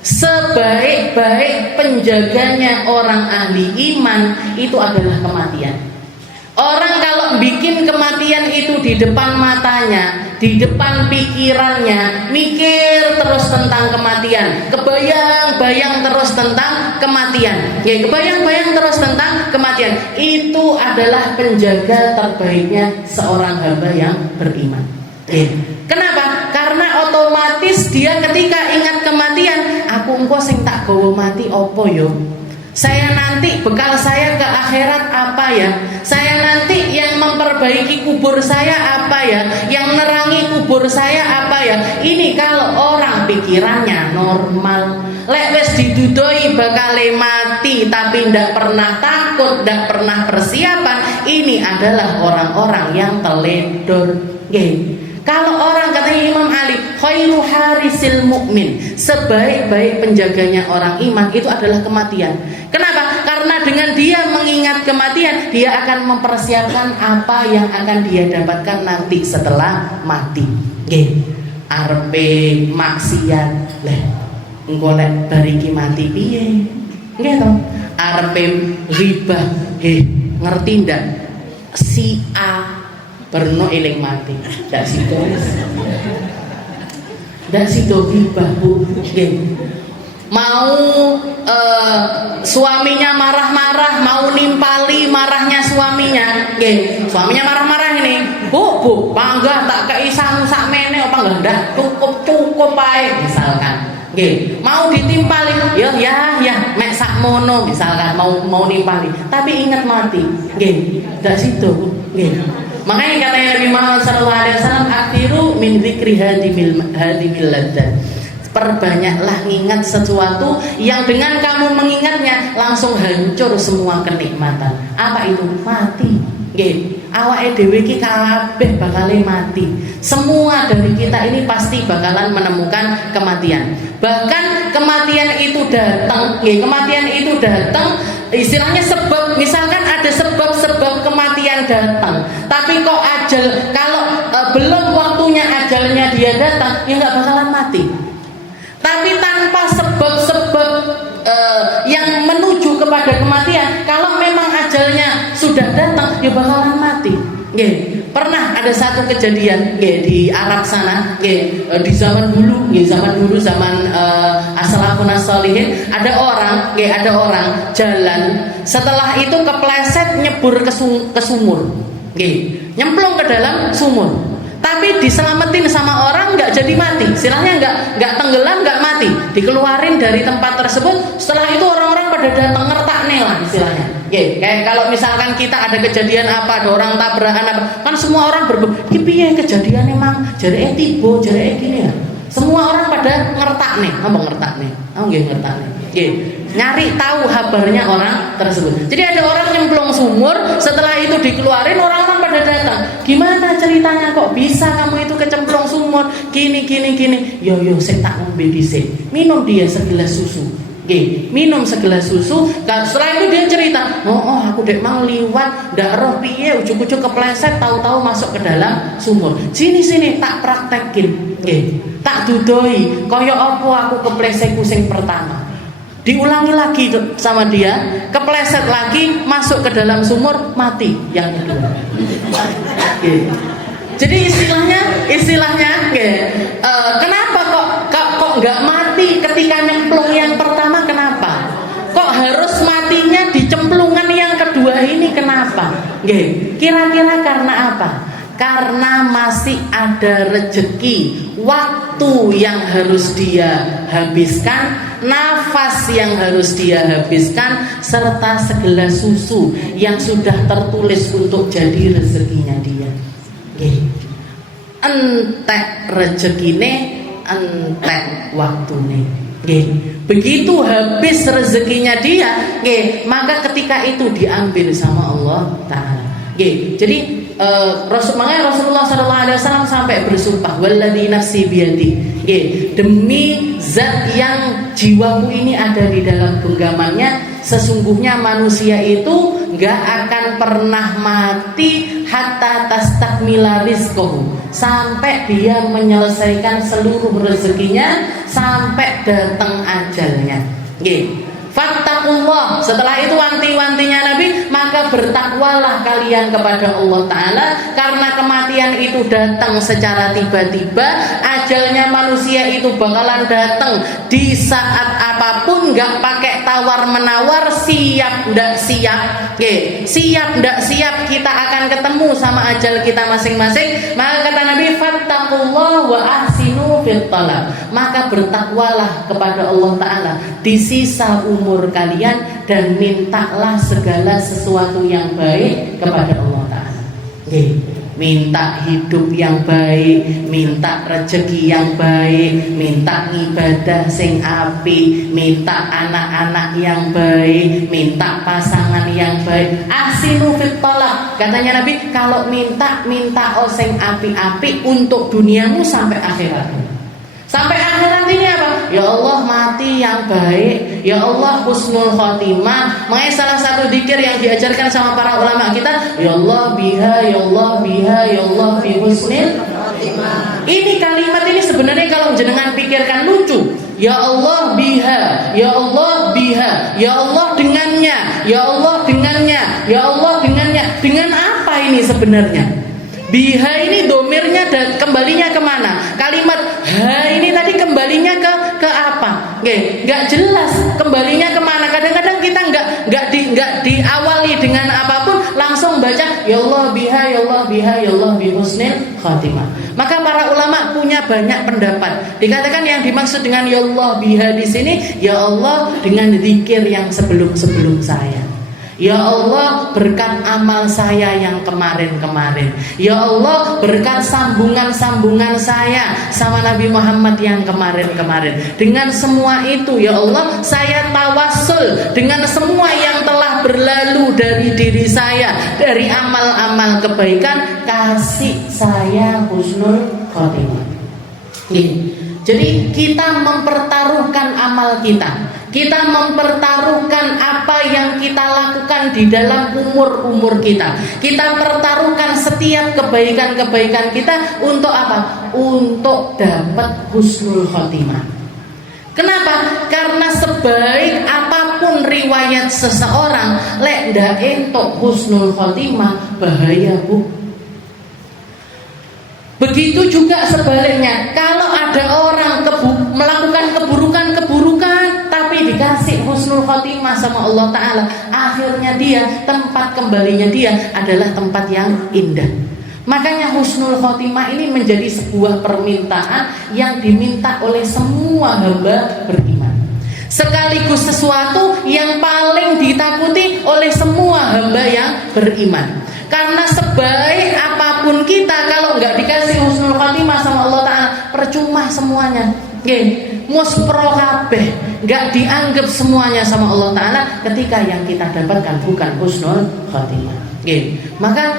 Sebaik-baik penjaganya orang ahli iman itu adalah kematian. Orang kalau bikin kematian itu di depan matanya, di depan pikirannya, mikir terus tentang kematian, kebayang-bayang terus tentang kematian, kebayang-bayang terus tentang kematian, itu adalah penjaga terbaiknya seorang hamba yang beriman. Kenapa? Karena otomatis dia ketika ingat kematian, aku engko sing tak gawa mati opo yo? Saya nanti bekal saya ke akhirat apa ya? Saya nanti yang memperbaiki kubur saya apa ya? Yang nerangi kubur saya apa ya? Ini kalau orang pikirannya normal, lek wis didudoi bakal mati tapi ndak pernah takut, ndak pernah persiapan, ini adalah orang-orang yang teledor. Kalau orang katanya Imam Ali, khairu harisil mu'min, sebaik-baik penjaganya orang iman itu adalah kematian. Kenapa? Karena dengan dia mengingat kematian, dia akan mempersiapkan apa yang akan dia dapatkan nanti setelah mati. Arepe maksiat, leh engko lek bariki mati piye? Nggih to? Arepe ghibah, ngerti ndak? Si A perno eling mati, ndak sido ghibah Bu. Mau suaminya marah-marah, mau nimpali marahnya suaminya, suaminya marah-marah ini, bu, panggah tak kei sangu sakmene apa enggak, cukup ae misalkan. Mau ditimpali, ya, mek sakmono misalkan mau nimpali, tapi ingat mati, ndak sido, Makanya katanya Nabi Muhammad SAW, akhiru min dzikri hadimil ladzat. Perbanyaklah ingat sesuatu yang dengan kamu mengingatnya langsung hancur semua kenikmatan. Apa itu? Mati. Awake dhewe iki kabeh bakal mati. Semua dari kita ini pasti bakalan menemukan kematian. Bahkan kematian itu datang, istilahnya sebab, misalkan ada sebab-sebab kematian datang, tapi kok ajal, kalau belum waktunya ajalnya dia datang, ya nggak bakalan mati. Tapi tanpa sebab-sebab yang menuju kepada kematian, kalau memang ajalnya sudah datang, ya bakalan mati. Pernah ada satu kejadian di Arab sana, di zaman dulu, zaman as-salafun as-shalihin, ada orang jalan, setelah itu kepleset nyebur ke sumur, nyemplung ke dalam sumur. Tapi diselamatin sama orang, nggak jadi mati, istilahnya nggak tenggelam, nggak mati, dikeluarin dari tempat tersebut. Setelah itu orang-orang pada datang ngertakne lah istilahnya. Kayak kalau misalkan kita ada kejadian apa, ada orang tabrakan apa, kan semua orang piye kejadian emang jareke tiba, jareke gini ya. Semua orang pada ngertakne, ngertakne. Nyari tahu kabarnya orang tersebut. Jadi ada orang nyemplung sumur, setelah itu dikeluarin, orang-orang pada datang. Gimana ceritanya kok bisa kamu itu kecemplung sumur? Gini. Yo, saya tak ngombe dhisik. Minum dia segelas susu. Minum segelas susu. Setelah itu dia cerita, aku dek mang liwat, ndak roh piye, ujug-ujug kepleset, tahu-tahu masuk ke dalam sumur. Sini tak praktekin. Tak dudoi, kaya apa aku keplesetku sing pertama. diulangi lagi sama dia, kepleset lagi, masuk ke dalam sumur, mati yang kedua. Jadi istilahnya kenapa kok nggak mati ketika nyemplung yang pertama, kenapa? Kok harus matinya di cemplungan yang kedua ini, kenapa? Kira-kira karena apa? Karena masih ada rezeki, waktu yang harus dia habiskan, nafas yang harus dia habiskan, serta segelas susu yang sudah tertulis untuk jadi rezekinya dia. Entek rezekine, entek waktune. Begitu habis rezekinya dia, maka ketika itu diambil sama Allah Ta'ala. Jadi makanya Rasulullah SAW sampai bersumpah, walladzi nafsi biyadi, demi zat yang jiwaku ini ada di dalam genggamannya, sesungguhnya manusia itu gak akan pernah mati hatta tastakmila rizqahu, sampai dia menyelesaikan seluruh rezekinya, sampai datang ajalnya. Fattaqullah, setelah itu wanti-wantinya Nabi, maka bertakwalah kalian kepada Allah Ta'ala, karena kematian itu datang secara tiba-tiba, ajalnya manusia itu bakalan datang di saat apapun, gak pakai tawar-menawar, siap ndak siap, siap ndak siap kita akan ketemu sama ajal kita masing-masing. Maka kata Nabi, fattaqullah wa ahsinu fit talab, maka bertakwalah kepada Allah Ta'ala di sisa umur kalian, dan mintalah segala sesuatu yang baik kepada Allah Ta'ala. Minta hidup yang baik, minta rezeki yang baik, minta ibadah sing api, minta anak-anak yang baik, minta pasangan yang baik. Ahsinu fit talab, katanya Nabi, kalau minta sing api-api untuk duniamu sampai akhiratmu. Sampai akhirat ini apa? Ya Allah, mati yang baik, ya Allah husnul khotimah. Makanya salah satu zikir yang diajarkan sama para ulama kita, ya Allah biha, ya Allah biha, ya Allah bi husnil khotimah. Ini kalimat ini sebenarnya kalau jenengan pikirkan lucu. Ya Allah biha, ya Allah biha, ya Allah dengannya, ya Allah dengannya, ya Allah dengannya. Dengan apa ini sebenarnya? Biha ini domirnya dan kembalinya kemana? Kalimat ha ini tadi kembalinya ke apa? Nggak jelas kembalinya kemana. Kadang-kadang kita nggak diawali dengan apapun, langsung baca ya Allah biha, ya Allah biha, ya Allah bi husnil khatimah. Maka para ulama punya banyak pendapat. Dikatakan yang dimaksud dengan ya Allah biha di sini, ya Allah dengan zikir yang sebelum-sebelum saya. Ya Allah berkat amal saya yang kemarin-kemarin. Ya Allah berkat sambungan-sambungan saya sama Nabi Muhammad yang kemarin-kemarin. Dengan semua itu ya Allah, saya tawassul dengan semua yang telah berlalu dari diri saya, dari amal-amal kebaikan, kasih saya husnul khotimah. Jadi kita mempertaruhkan amal kita. Kita mempertaruhkan apa yang kita lakukan di dalam umur kita. Kita pertaruhkan setiap kebaikan-kebaikan kita untuk apa? Untuk dapat husnul khotimah. Kenapa? Karena sebaik apapun riwayat seseorang, lek ndak entuk husnul khotimah, bahaya, Bu. Begitu juga sebaliknya, kalau ada orang melakukan keburukan tapi dikasih husnul khotimah sama Allah Ta'ala, akhirnya dia, tempat kembalinya dia adalah tempat yang indah. Makanya husnul khotimah ini menjadi sebuah permintaan yang diminta oleh semua hamba beriman, sekaligus sesuatu yang paling ditakuti oleh semua hamba yang beriman. Karena sebaik apapun kita, kalau nggak dikasih husnul khotimah sama Allah Ta'ala, percuma semuanya. Muspro kabeh, nggak dianggap semuanya sama Allah Ta'ala ketika yang kita dapatkan bukan husnul khotimah. Maka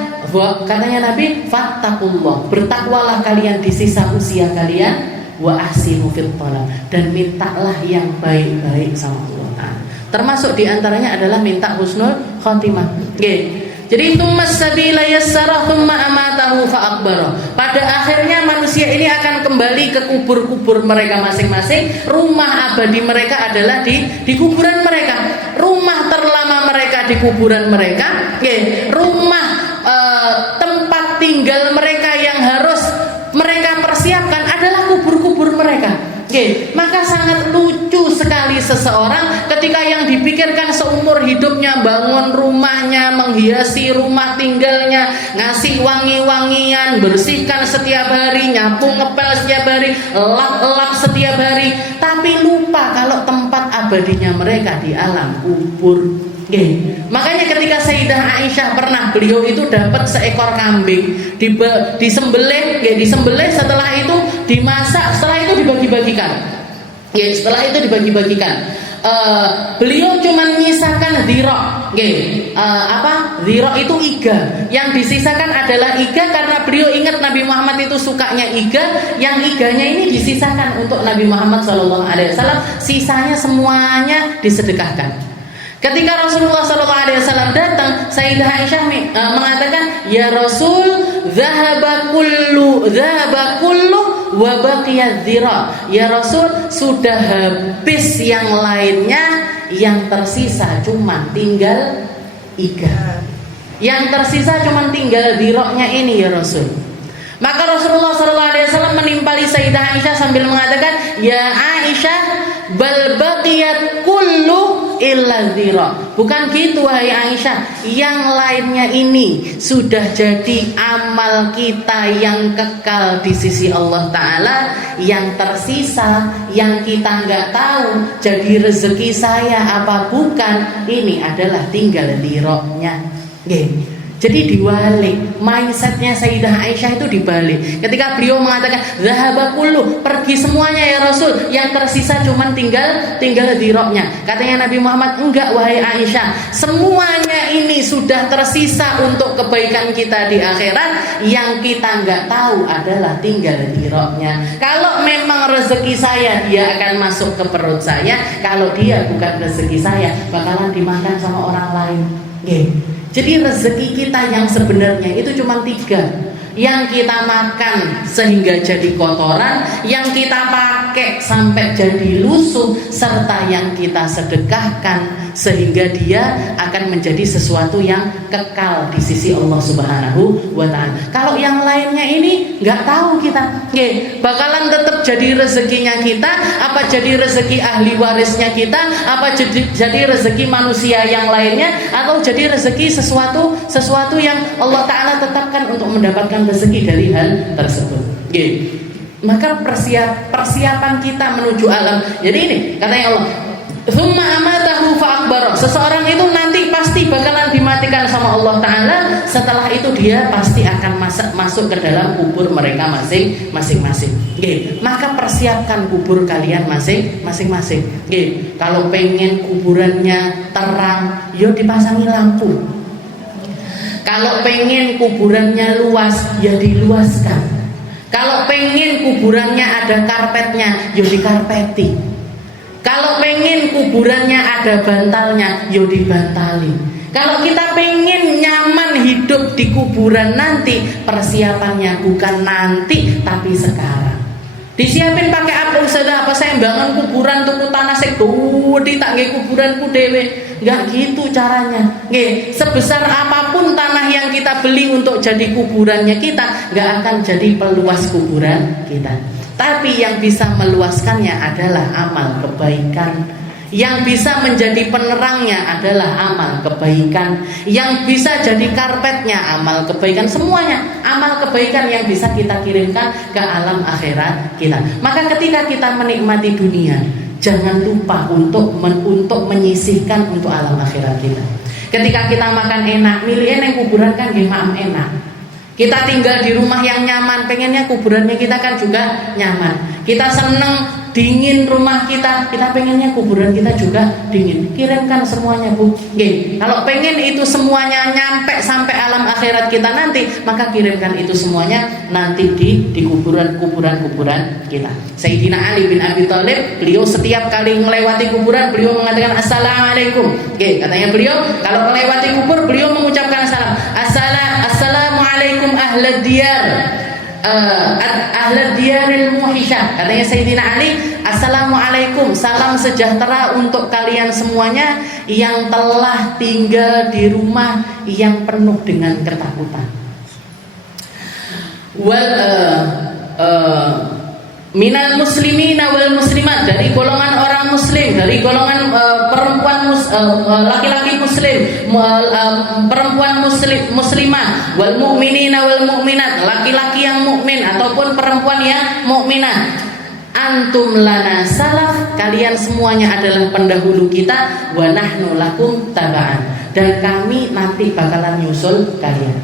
katanya Nabi, fattaqullah, bertakwalah kalian di sisa usia kalian, wa ahsinu fil talab, dan mintalah yang baik-baik sama Allah Ta'ala. Termasuk diantaranya adalah minta husnul khotimah. Jadi tsummas sabila yassara tsumma amatahu fa akbara. Pada akhirnya manusia ini akan kembali ke kubur-kubur mereka masing-masing. Rumah abadi mereka adalah di kuburan mereka. Rumah terlama mereka di kuburan mereka. Rumah tempat tinggal mereka yang harus mereka persiapkan adalah kubur-kubur mereka. Maka sangat lucu sekali seseorang ketika yang dipikirkan seumur hidupnya bangun rumahnya, menghiasi rumah tinggalnya, ngasih wangi-wangian, bersihkan setiap hari, nyapu ngepel setiap hari, lap-lap setiap hari, tapi lupa kalau tempat abadinya mereka di alam kubur. Makanya ketika Sayyidah Aisyah pernah, beliau itu dapat seekor kambing, disembelih, setelah itu dimasak, setelah itu dibagi-bagikan. Setelah itu dibagi-bagikan. Beliau cuma menyisakan dhira'. Dhira' itu iga. Yang disisakan adalah iga karena beliau ingat Nabi Muhammad itu sukanya iga. Yang iganya ini disisakan untuk Nabi Muhammad SAW. Sisanya semuanya disedekahkan. Ketika Rasulullah SAW datang, Sayyidah Aisyah mengatakan, "Ya Rasul, dhahaba kullu wa baqiya dhira." Ya Rasul, sudah habis yang lainnya, yang tersisa cuma tinggal iga. Yang tersisa cuma tinggal dhira'-nya ini ya Rasul. Maka Rasulullah SAW menimpali Sayyidah Aisyah sambil mengatakan, "Ya Aisyah, bal baqiyat kullu illa dhira." Bukan gitu wahai Aisyah, yang lainnya ini sudah jadi amal kita yang kekal di sisi Allah Ta'ala. Yang tersisa, yang kita nggak tahu jadi rezeki saya apa bukan, ini adalah tinggal dhira'-nya. Jadi diwalik, mindsetnya Sayyidah Aisyah itu dibalik. Ketika beliau mengatakan zahaba kullu, pergi semuanya ya Rasul, yang tersisa cuma tinggal dhira'-nya. Katanya Nabi Muhammad, enggak wahai Aisyah, semuanya ini sudah tersisa untuk kebaikan kita di akhirat. Yang kita enggak tahu adalah tinggal dhira'-nya. Kalau memang rezeki saya, dia akan masuk ke perut saya. Kalau dia bukan rezeki saya, bakalan dimakan sama orang lain. Jadi rezeki kita yang sebenarnya itu cuma 3. Yang kita makan sehingga jadi kotoran, yang kita pakai sampai jadi lusuh, serta yang kita sedekahkan sehingga dia akan menjadi sesuatu yang kekal di sisi Allah Subhanahu wa Ta'ala. Kalau yang lainnya ini nggak tahu kita, bakalan tetap jadi rezekinya kita, apa jadi rezeki ahli warisnya kita, apa jadi rezeki manusia yang lainnya, atau jadi rezeki sesuatu yang Allah Ta'ala tetapkan untuk mendapatkan rezeki dari hal tersebut. Maka persiapan kita menuju alam. Jadi ini katanya Allah, "Tsumma amatahu fa akbara." Seseorang itu nanti pasti bakalan dimatikan sama Allah Ta'ala. Setelah itu dia pasti akan masuk ke dalam kubur mereka masing-masing. Maka persiapkan kubur kalian masing-masing. Kalau pengen kuburannya terang, yo dipasangi lampu. Kalau pengen kuburannya luas, ya diluaskan. Kalau pengen kuburannya ada karpetnya, ya dikarpeti. Kalau pengen kuburannya ada bantalnya, ya dibantali. Kalau kita pengen nyaman hidup di kuburan nanti, persiapannya bukan nanti tapi sekarang. Disiapin pakai apa Ustazah? Apa saya bangun kuburan tuku tanah segede tak nggih kuburanku dhewe. Enggak gitu caranya. Nggih, sebesar apapun tanah yang kita beli untuk jadi kuburannya kita, enggak akan jadi peluas kuburan kita. Tapi yang bisa meluaskannya adalah amal kebaikan. Yang bisa menjadi penerangnya adalah amal kebaikan. Yang bisa jadi karpetnya amal kebaikan. Semuanya amal kebaikan yang bisa kita kirimkan ke alam akhirat kita. Maka ketika kita menikmati dunia, jangan lupa untuk menyisihkan untuk alam akhirat kita. Ketika kita makan enak, milihnya yang kuburan kan gimana enak. Kita tinggal di rumah yang nyaman, pengennya kuburannya kita kan juga nyaman. Kita seneng dingin rumah kita, kita pengennya kuburan kita juga dingin. Kirimkan semuanya, Bu. Nggih. Kalau pengen itu semuanya nyampe sampai alam akhirat kita nanti, maka kirimkan itu semuanya nanti di kuburan kita. Sayyidina Ali bin Abi Thalib, beliau setiap kali melewati kuburan beliau mengatakan assalamualaikum. Nggih, katanya beliau kalau melewati kubur beliau mengucapkan salam. Assalamualaikum ahlad diyar. Ahlad diyaril muhisyah, katanya Sayyidina Ali, assalamualaikum, salam sejahtera untuk kalian semuanya yang telah tinggal di rumah yang penuh dengan ketakutan. Minal muslimina wal muslimat, dari golongan orang muslim, dari golongan perempuan laki-laki muslim, perempuan muslimah, wal mu'minina wal mu'minat, laki-laki yang mukmin ataupun perempuan yang mukminah. Antum lana salaf, kalian semuanya adalah pendahulu kita, wa nahnu lakum taba'an, dan kami nanti bakalan nyusul kalian.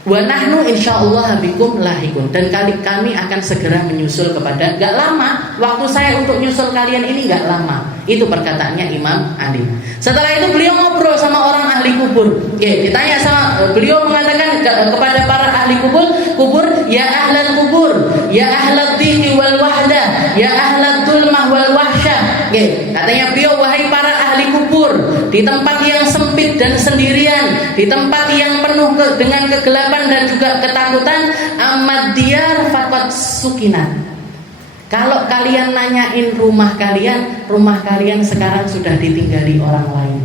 Wa nahnu insyaallah bikum lahikun, dan kami akan segera menyusul kepada, gak lama, waktu saya untuk nyusul kalian ini gak lama. Itu perkataannya Imam Ali. Setelah itu beliau ngobrol sama orang ahli kubur. Ditanya sama beliau, mengatakan kepada para ahli kubur, ya ahlal kubur, ya ahlad dini wal wahdah, ya ahlad dulmah wal wahsyah. Katanya beliau, wahai para ahli kubur, di tempat yang sempit dan sendirian, di tempat yang penuh dengan kegelapan dan juga ketakutan, amad diyar faqad sukinat. Kalau kalian nanyain rumah kalian sekarang sudah ditinggali orang lain.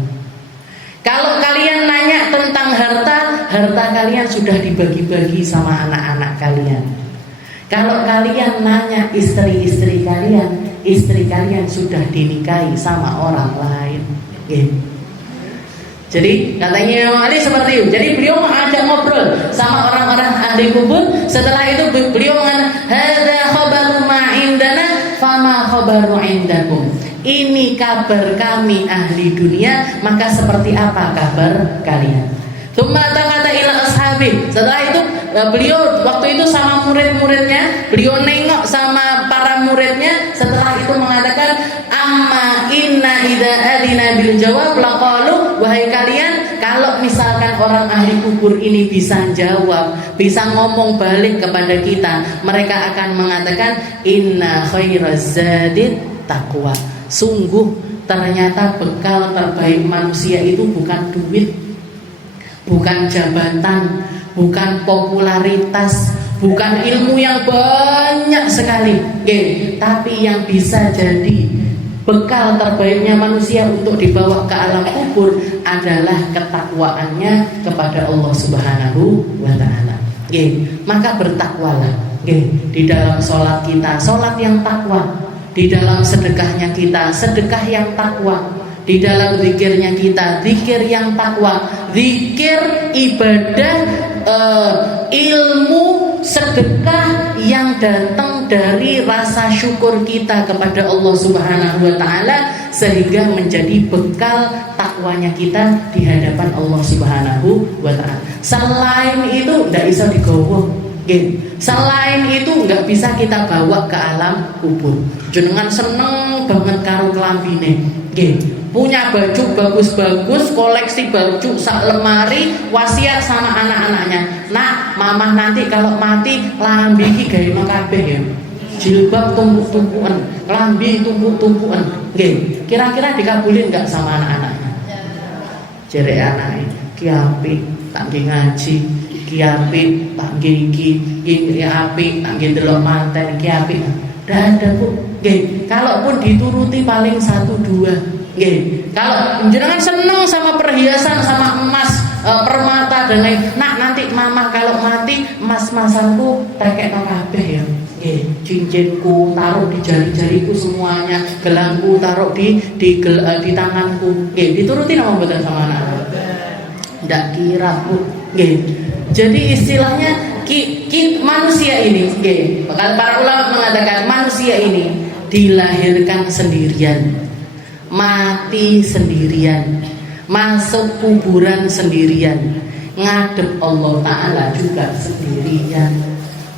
Kalau kalian nanya tentang harta kalian sudah dibagi-bagi sama anak-anak kalian. Kalau kalian nanya istri kalian sudah dinikahi sama orang lain. Jadi katanya Imam Ali seperti itu. Jadi beliau mengajak ngobrol sama orang-orang ahli kubur. Setelah itu beliau mengatakan, hadza khabaru ma indana fama khabaru indakum. Ini kabar kami ahli dunia, maka seperti apa kabar kalian? Tsumma taqata ila ashabi. Setelah itu beliau waktu itu sama murid-muridnya, beliau nengok sama para muridnya. Setelah itu mengatakan, amma inna idza adina bil jawab laqalu, wahai kalian, kalau misalkan orang ahli kubur ini bisa jawab, bisa ngomong balik kepada kita, mereka akan mengatakan inna khairaz zadid taqwa. Sungguh ternyata bekal terbaik manusia itu bukan duit, bukan jabatan, bukan popularitas, bukan ilmu yang banyak sekali, tapi yang bisa jadi bekal terbaiknya manusia untuk dibawa ke alam kubur adalah ketakwaannya kepada Allah Subhanahu wa Ta'ala. Maka bertakwalah di dalam sholat kita, sholat yang takwa, di dalam sedekahnya kita, sedekah yang takwa, di dalam zikirnya kita, zikir yang takwa, zikir, ibadah, ilmu, sedekah yang datang dari rasa syukur kita kepada Allah Subhanahu wa Ta'ala, sehingga menjadi bekal takwanya kita di hadapan Allah Subhanahu wa Ta'ala. Selain itu tidak bisa digowo. Selain itu nggak bisa kita bawa ke alam kubur. Jenengan seneng banget karo klambine, punya baju bagus-bagus, koleksi baju sak lemari, wasiat sama anak-anaknya, nak, mamah nanti kalau mati lambi iki gawe kabeh ya, jilbab tumpuk-tumpukan, lambi tumpuk-tumpukan. Kira-kira dikabulin nggak sama anak-anaknya? Jere anake ki apik tak ngaji, ki apik tak iki apik tak ndelok manten, ki apik. Dah ada Bu. Kalaupun dituruti paling 1-2. Kalau jenengan seneng sama perhiasan, sama emas, permata dan lain, nak nanti mama kalau mati emas-emasanku tekekno kabeh ya. Cincinku taruh di jari-jariku semuanya, gelangku taruh di tanganku. Dituruti nama mboten sama anak. Ndak kira Bu. Jadi istilahnya manusia ini, para ulama mengatakan manusia ini dilahirkan sendirian, mati sendirian, masuk kuburan sendirian, ngadep Allah Ta'ala juga sendirian.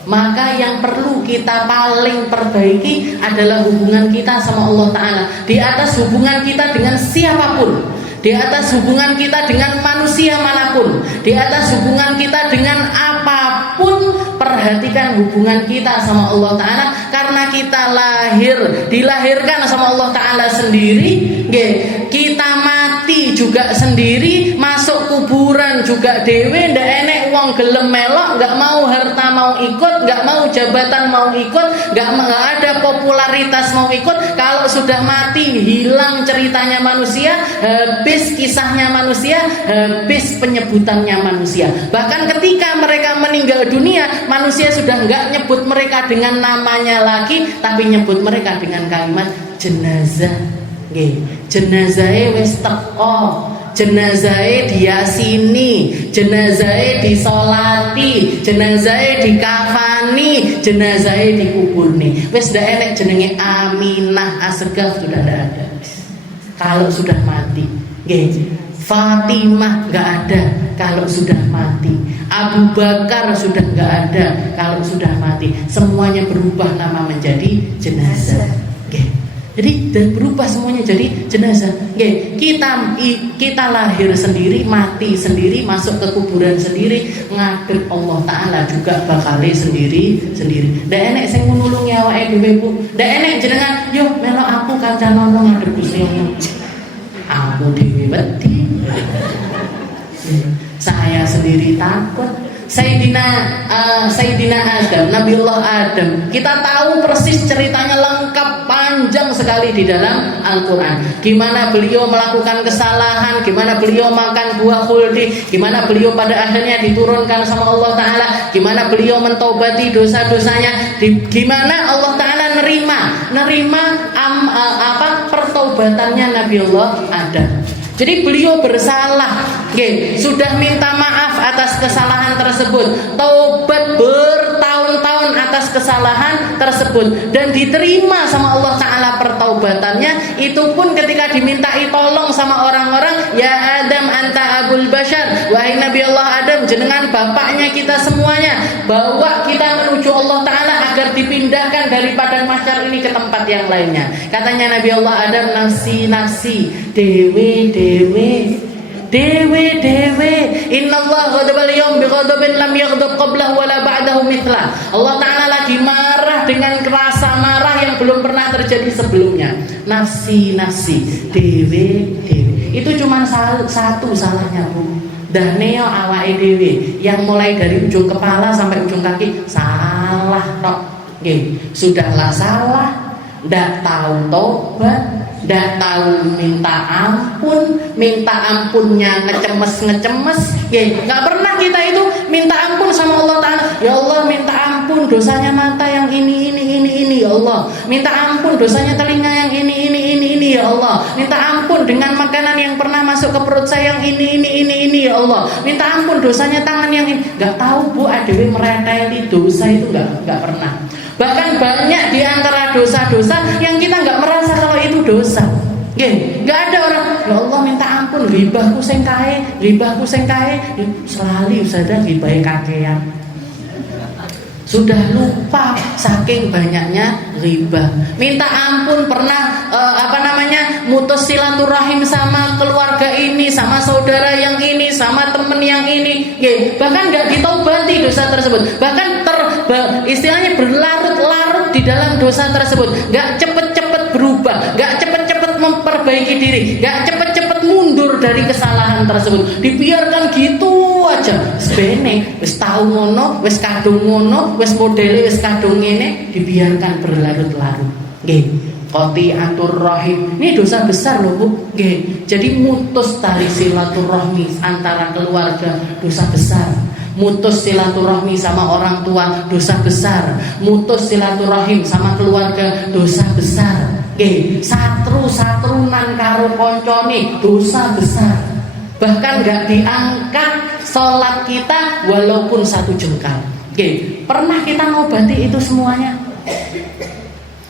Maka yang perlu kita paling perbaiki adalah hubungan kita sama Allah Ta'ala. Di atas hubungan kita dengan siapapun, di atas hubungan kita dengan manusia manapun, di atas hubungan kita dengan apapun, perhatikan hubungan kita sama Allah Ta'ala. Karena kita dilahirkan sama Allah Ta'ala sendiri, kita mati juga sendiri, masuk kuburan juga dewe. Ndak enek wong gelem melok, nggak mau harta mau ikut, nggak mau jabatan mau ikut, nggak ada popularitas mau ikut. Kalau sudah mati, hilang ceritanya manusia, habis kisahnya manusia, habis penyebutannya manusia. Bahkan ketika mereka meninggal dunia, manusia sudah nggak nyebut mereka dengan namanya lagi, tapi nyebut mereka dengan kalimat jenazah. Jenazahe wis teko, jenazahe diasini, jenazahe disolati, jenazahe dikafani, jenazahe dikuburni. Wis ndak enek jenenge Aminah Asgaf, sudah ndak ada. Kalau sudah mati, Fatimah nggak ada kalau sudah mati, Abu Bakar sudah nggak ada kalau sudah mati. Semuanya berubah nama menjadi jenazah. Jadi berubah semuanya jadi jenazah. Kita lahir sendiri, mati sendiri, masuk ke kuburan sendiri, ngadep Allah Ta'ala juga bakale sendiri. Ndak enek sing nulungi awake dhewe, Bu. Ndak enek jenengan, yo melok aku kancanono ngadep Gusti Allah. Aku dhewe wedi. Saya sendiri takut. Sayyidina Adam, Nabiullah Adam, kita tahu persis ceritanya lengkap, panjang sekali di dalam Al-Quran. Gimana beliau melakukan kesalahan, gimana beliau makan buah khuldi, gimana beliau pada akhirnya diturunkan sama Allah Ta'ala, gimana beliau mentobati dosa-dosanya, gimana Allah Ta'ala nerima pertobatannya Nabiullah Adam. Jadi beliau bersalah, sudah minta maaf atas kesalahan tersebut, taubat bertahun-tahun atas kesalahan tersebut, dan diterima sama Allah Ta'ala pertaubatannya. Itu pun ketika dimintai tolong sama orang-orang, ya Adam anta abul bashar, wahai Nabi Allah Adam, jenengan bapaknya kita semuanya, bawa kita menuju Allah Ta'ala agar dipindahkan dari padang mahsyar ini ke tempat yang lainnya. Katanya Nabi Allah Adam, nafsi dewe innallaha ghadabal yaum bighadabin lam yaghdab qablahu wala ba'dahu mithla. Allah Ta'ala lagi marah dengan rasa marah yang belum pernah terjadi sebelumnya. Nafsi dewe. Itu cuma satu salahnya, Bu. Daneo awake dhewe yang mulai dari ujung kepala sampai ujung kaki salah tok. Sudahlah salah, ndak tahu tobat, ndak tahu minta ampunnya ngecemes, nggak pernah kita itu minta ampun sama Allah Ta'ala. Ya Allah, minta ampun dosanya mata yang ini ya Allah, minta ampun dosanya telinga yang ini ya Allah, minta ampun dengan makanan yang pernah masuk ke perut saya yang ini ya Allah, minta ampun dosanya tangan yang ini. Nggak tahu, Bu, adewe mereteli dosa itu nggak pernah. Bahkan banyak di antara dosa-dosa yang kita nggak merasa kalau itu dosa. Nggak ada orang, ya Allah minta ampun ribahku sing kae, selalu saja ribahe kakean. Sudah lupa saking banyaknya riba. Minta ampun pernah mutus silaturahim sama keluarga ini, sama saudara yang ini, sama temen yang ini. Bahkan nggak ditaubati dosa tersebut. Bahkan istilahnya berlarut-larut di dalam dosa tersebut. Nggak cepet-cepet berubah, nggak cepet-cepet memperbaiki diri, nggak cepet-cepet mundur dari kesalahan tersebut. Dibiarkan gitu aja. Sebene wis tau ngono, wis kadung ngono, wis modele wis kadung ngene, dibiarkan berlarut-larut. Qati'atur rahim. Ini dosa besar loh, Bu. Jadi mutus tali silaturahmi antara keluarga, dosa besar. Mutus silaturahmi sama orang tua, dosa besar. Mutus silaturahim sama keluarga, dosa besar. Satru-satrunan karo koncone, dosa besar. Bahkan gak diangkat sholat kita walaupun satu jengkal. Pernah kita ngobati itu semuanya?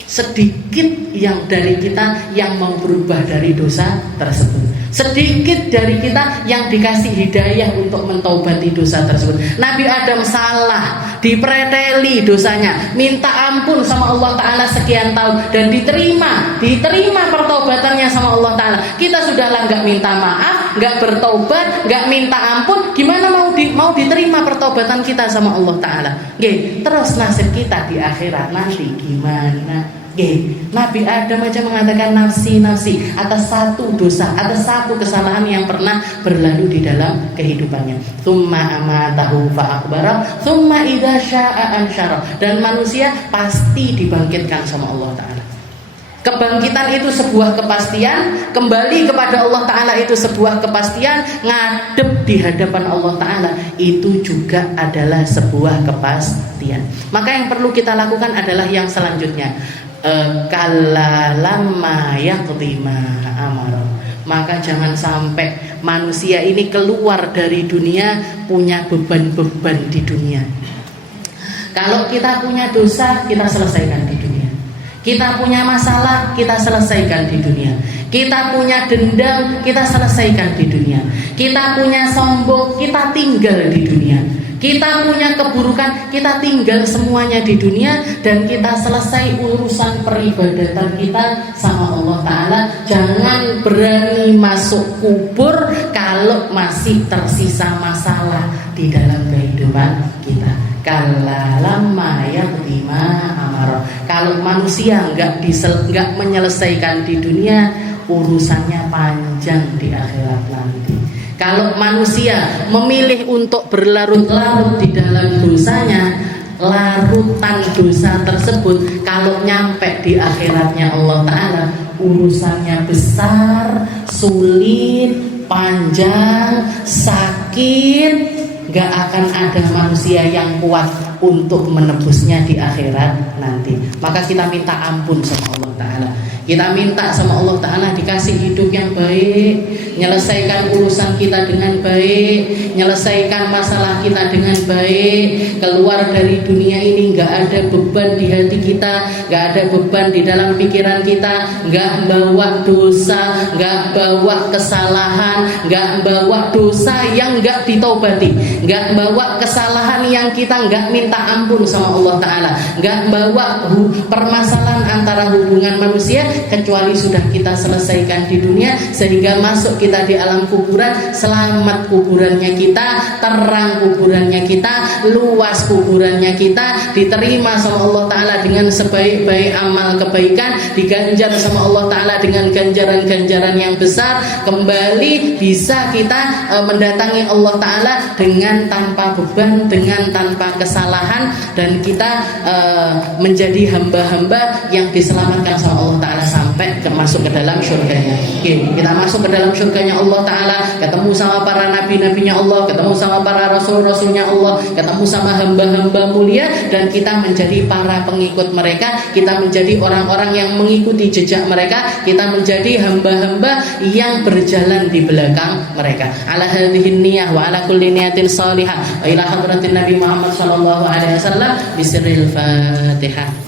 Sedikit yang dari kita yang mau berubah dari dosa tersebut. Sedikit dari kita yang dikasih hidayah untuk mentaubati dosa tersebut. Nabi Adam salah, dipreteli dosanya, minta ampun sama Allah Ta'ala sekian tahun, dan diterima pertaubatannya sama Allah Ta'ala. Kita sudahlah nggak minta maaf, nggak bertobat, nggak minta ampun, gimana mau diterima pertaubatan kita sama Allah Ta'ala? Terus nasib kita di akhirat nanti gimana? Nabi Adam aja mengatakan nafsi atas satu dosa, atas satu kesalahan yang pernah berlalu di dalam kehidupannya. Tsumma amatahu fa akbara, tsumma idza syaa'a ansyara. Dan manusia pasti dibangkitkan sama Allah Ta'ala. Kebangkitan itu sebuah kepastian, kembali kepada Allah Ta'ala itu sebuah kepastian, ngadep di hadapan Allah Ta'ala itu juga adalah sebuah kepastian. Maka yang perlu kita lakukan adalah yang selanjutnya, kalla lamma yaqdi ma amara. Maka jangan sampai manusia ini keluar dari dunia punya beban-beban di dunia. Kalau kita punya dosa, kita selesaikan di dunia. Kita punya masalah, kita selesaikan di dunia. Kita punya dendam, kita selesaikan di dunia. Kita punya sombong, kita tinggal di dunia. Kita punya keburukan, kita tinggal semuanya di dunia. Dan kita selesai urusan peribadatan kita sama Allah Ta'ala. Jangan berani masuk kubur kalau masih tersisa masalah di dalam kehidupan kita. Kalla lamma yaqdi ma amara. Kalau manusia nggak menyelesaikan di dunia, urusannya panjang di akhirat nanti. Kalau manusia memilih untuk berlarut-larut di dalam dosanya, larutan dosa tersebut kalau nyampe di akhiratnya Allah Ta'ala, urusannya besar, sulit, panjang, sakit. Gak akan ada manusia yang kuat untuk menebusnya di akhirat nanti. Maka kita minta ampun sama Allah Ta'ala. Kita minta sama Allah Ta'ala dikasih hidup yang baik, menyelesaikan urusan kita dengan baik, menyelesaikan masalah kita dengan baik, keluar dari dunia ini gak ada beban di hati kita, gak ada beban di dalam pikiran kita, gak bawa dosa, gak bawa kesalahan, gak bawa dosa yang gak ditaubati, gak bawa kesalahan yang kita gak minta ampun sama Allah Ta'ala, gak bawa permasalahan antara hubungan manusia, kecuali sudah kita selesaikan di dunia, sehingga masuk kita di alam kuburan, selamat kuburannya kita, terang kuburannya kita, luas kuburannya kita, diterima sama Allah Ta'ala dengan sebaik-baik amal kebaikan, diganjar sama Allah Ta'ala dengan ganjaran-ganjaran yang besar, kembali bisa kita mendatangi Allah Ta'ala dengan tanpa beban, dengan tanpa kesalahan, dan kita menjadi hamba-hamba yang diselamatkan sama Allah Ta'ala sampai masuk ke dalam surganya. Kita masuk ke dalam surganya Allah Ta'ala, ketemu sama para nabi-nabinya Allah, ketemu sama para rasul-rasulnya Allah, ketemu sama hamba-hamba mulia, dan kita menjadi para pengikut mereka, kita menjadi orang-orang yang mengikuti jejak mereka, kita menjadi hamba-hamba yang berjalan di belakang mereka. Ala hadhihi niyah wa ala kulli niyatin salihah wa ila hadratin Nabi Muhammad sallallahu alaihi wasallam bisirril Fatihah.